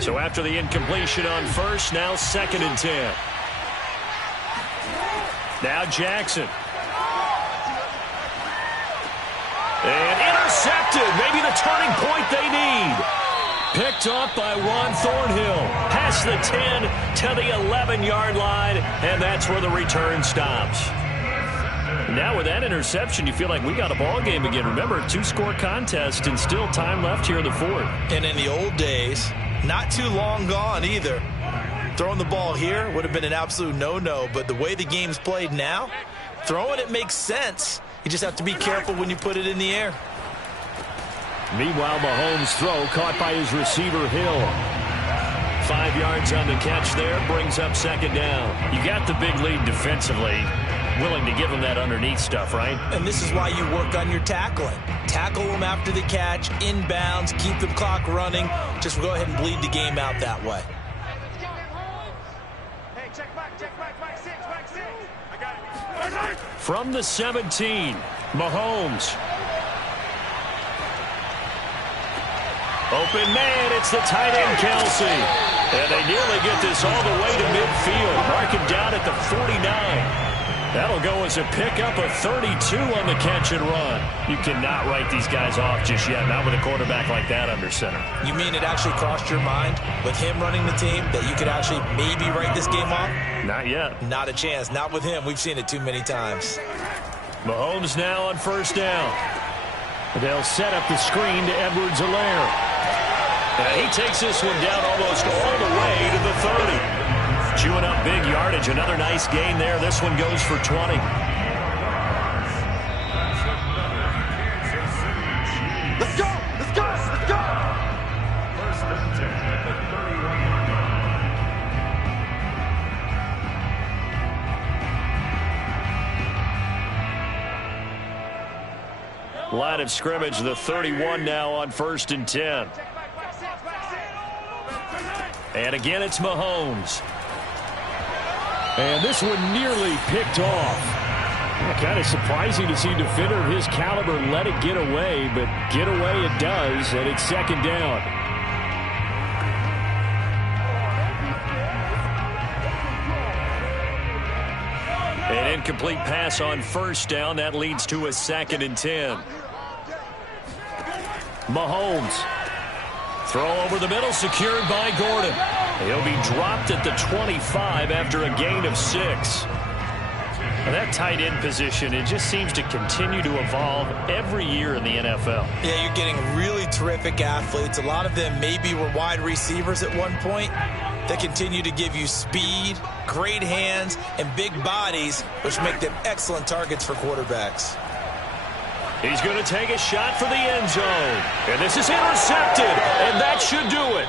So after the incompletion on first, now 2nd and 10. Now Jackson. And intercepted. Maybe the turning point they need. Picked up by Juan Thornhill. Past the 10 to the 11-yard line, and that's where the return stops. Now with that interception, you feel like we got a ball game again. Remember, 2-score contest and still time left here in the 4th. And in the old days, not too long gone either. Throwing the ball here would have been an absolute no-no, but the way the game's played now, throwing it makes sense. You just have to be careful when you put it in the air. Meanwhile, Mahomes' throw caught by his receiver, Hill. 5 yards on the catch there, brings up 2nd down. You got the big lead defensively. Willing to give him that underneath stuff, right? And this is why you work on your tackling. Tackle them after the catch, inbounds, keep the clock running. Just go ahead and bleed the game out that way. Hey, check back, 6. I got it. From the 17, Mahomes. Open man, it's the tight end, Kelsey. And they nearly get this all the way to midfield. Mark it down at the 49. That'll go as a pickup of 32 on the catch and run. You cannot write these guys off just yet, not with a quarterback like that under center. You mean it actually crossed your mind with him running the team that you could actually maybe write this game off? Not yet. Not a chance. Not with him. We've seen it too many times. Mahomes now on 1st down. They'll set up the screen to Edwards-Helaire. And he takes this one down almost all the way to the 30. Chewing up big yardage. Another nice gain there. This one goes for 20. Let's go! Let's go! Let's go! First and 10 at the 31-yard line. Line of scrimmage, the 31 now on 1st and 10. And again, it's Mahomes. And this one nearly picked off. Kind of surprising to see a defender of his caliber let it get away, but get away it does, and it's 2nd down. An incomplete pass on 1st down. That leads to a 2nd and 10. Mahomes. Throw over the middle, secured by Gordon. He'll be dropped at the 25 after a gain of 6. And that tight end position, it just seems to continue to evolve every year in the NFL. Yeah, you're getting really terrific athletes. A lot of them maybe were wide receivers at one point. They continue to give you speed, great hands, and big bodies, which make them excellent targets for quarterbacks. He's going to take a shot for the end zone. And this is intercepted, and that should do it.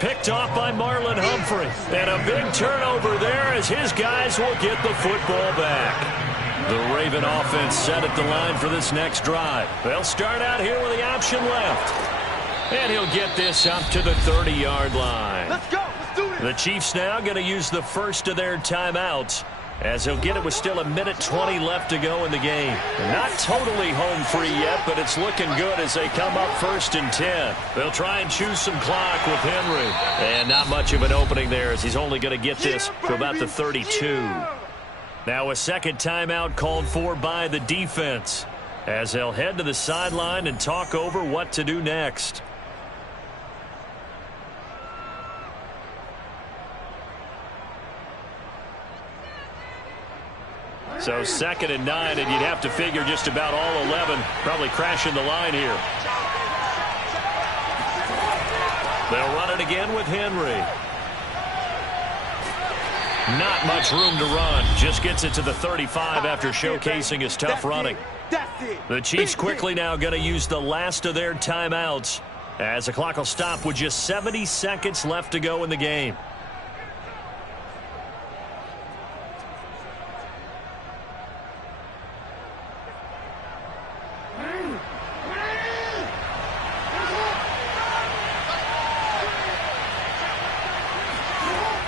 Picked off by Marlon Humphrey. And a big turnover there as his guys will get the football back. The Raven offense set at the line for this next drive. They'll start out here with the option left. And he'll get this up to the 30-yard line. Let's go. Let's do it. The Chiefs now going to use the first of their timeouts, as he'll get it with still 1:20 left to go in the game. Not totally home free yet, but it's looking good as they come up 1st and 10. They'll try and choose some clock with Henry. And not much of an opening there, as he's only going to get this to about the 32. Now a second timeout called for by the defense, as they'll head to the sideline and talk over what to do next. So 2nd and 9, and you'd have to figure just about all 11 probably crashing the line here. They'll run it again with Henry. Not much room to run. Just gets it to the 35 after showcasing his tough running. The Chiefs quickly now going to use the last of their timeouts, as the clock will stop with just 70 seconds left to go in the game.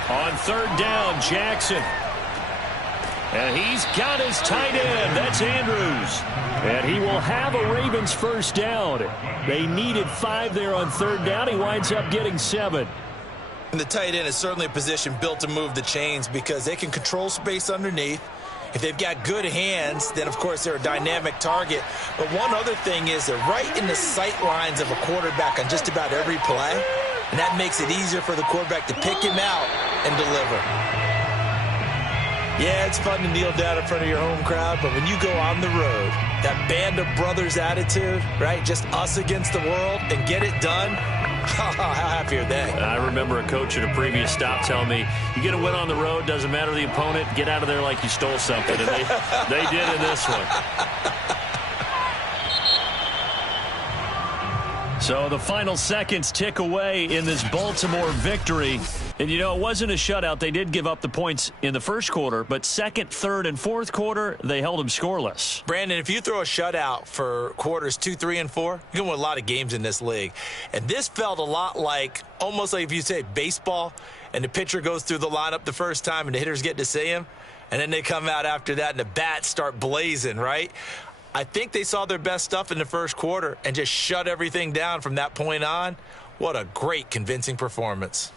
On 3rd down, Jackson. And he's got his tight end. That's Andrews. And he will have a Ravens first down. They needed 5 there on 3rd down. He winds up getting 7. And the tight end is certainly a position built to move the chains because they can control space underneath. If they've got good hands, then, of course, they're a dynamic target. But one other thing is they're right in the sight lines of a quarterback on just about every play, and that makes it easier for the quarterback to pick him out and deliver. Yeah, it's fun to kneel down in front of your home crowd, but when you go on the road, that band of brothers attitude, right, just us against the world, and get it done, how happy are they? I remember a coach at a previous stop telling me, you get a win on the road, doesn't matter the opponent, get out of there like you stole something. And they did in this one. So the final seconds tick away in this Baltimore victory. And, you know, it wasn't a shutout. They did give up the points in the first quarter, but second, third, and fourth quarter, they held them scoreless. Brandon, if you throw a shutout for quarters 2, 3, and 4, you're going to win a lot of games in this league. And this felt a lot like, almost like if you say baseball, and the pitcher goes through the lineup the first time and the hitters get to see him, and then they come out after that and the bats start blazing, right? I think they saw their best stuff in the first quarter and just shut everything down from that point on. What a great, convincing performance.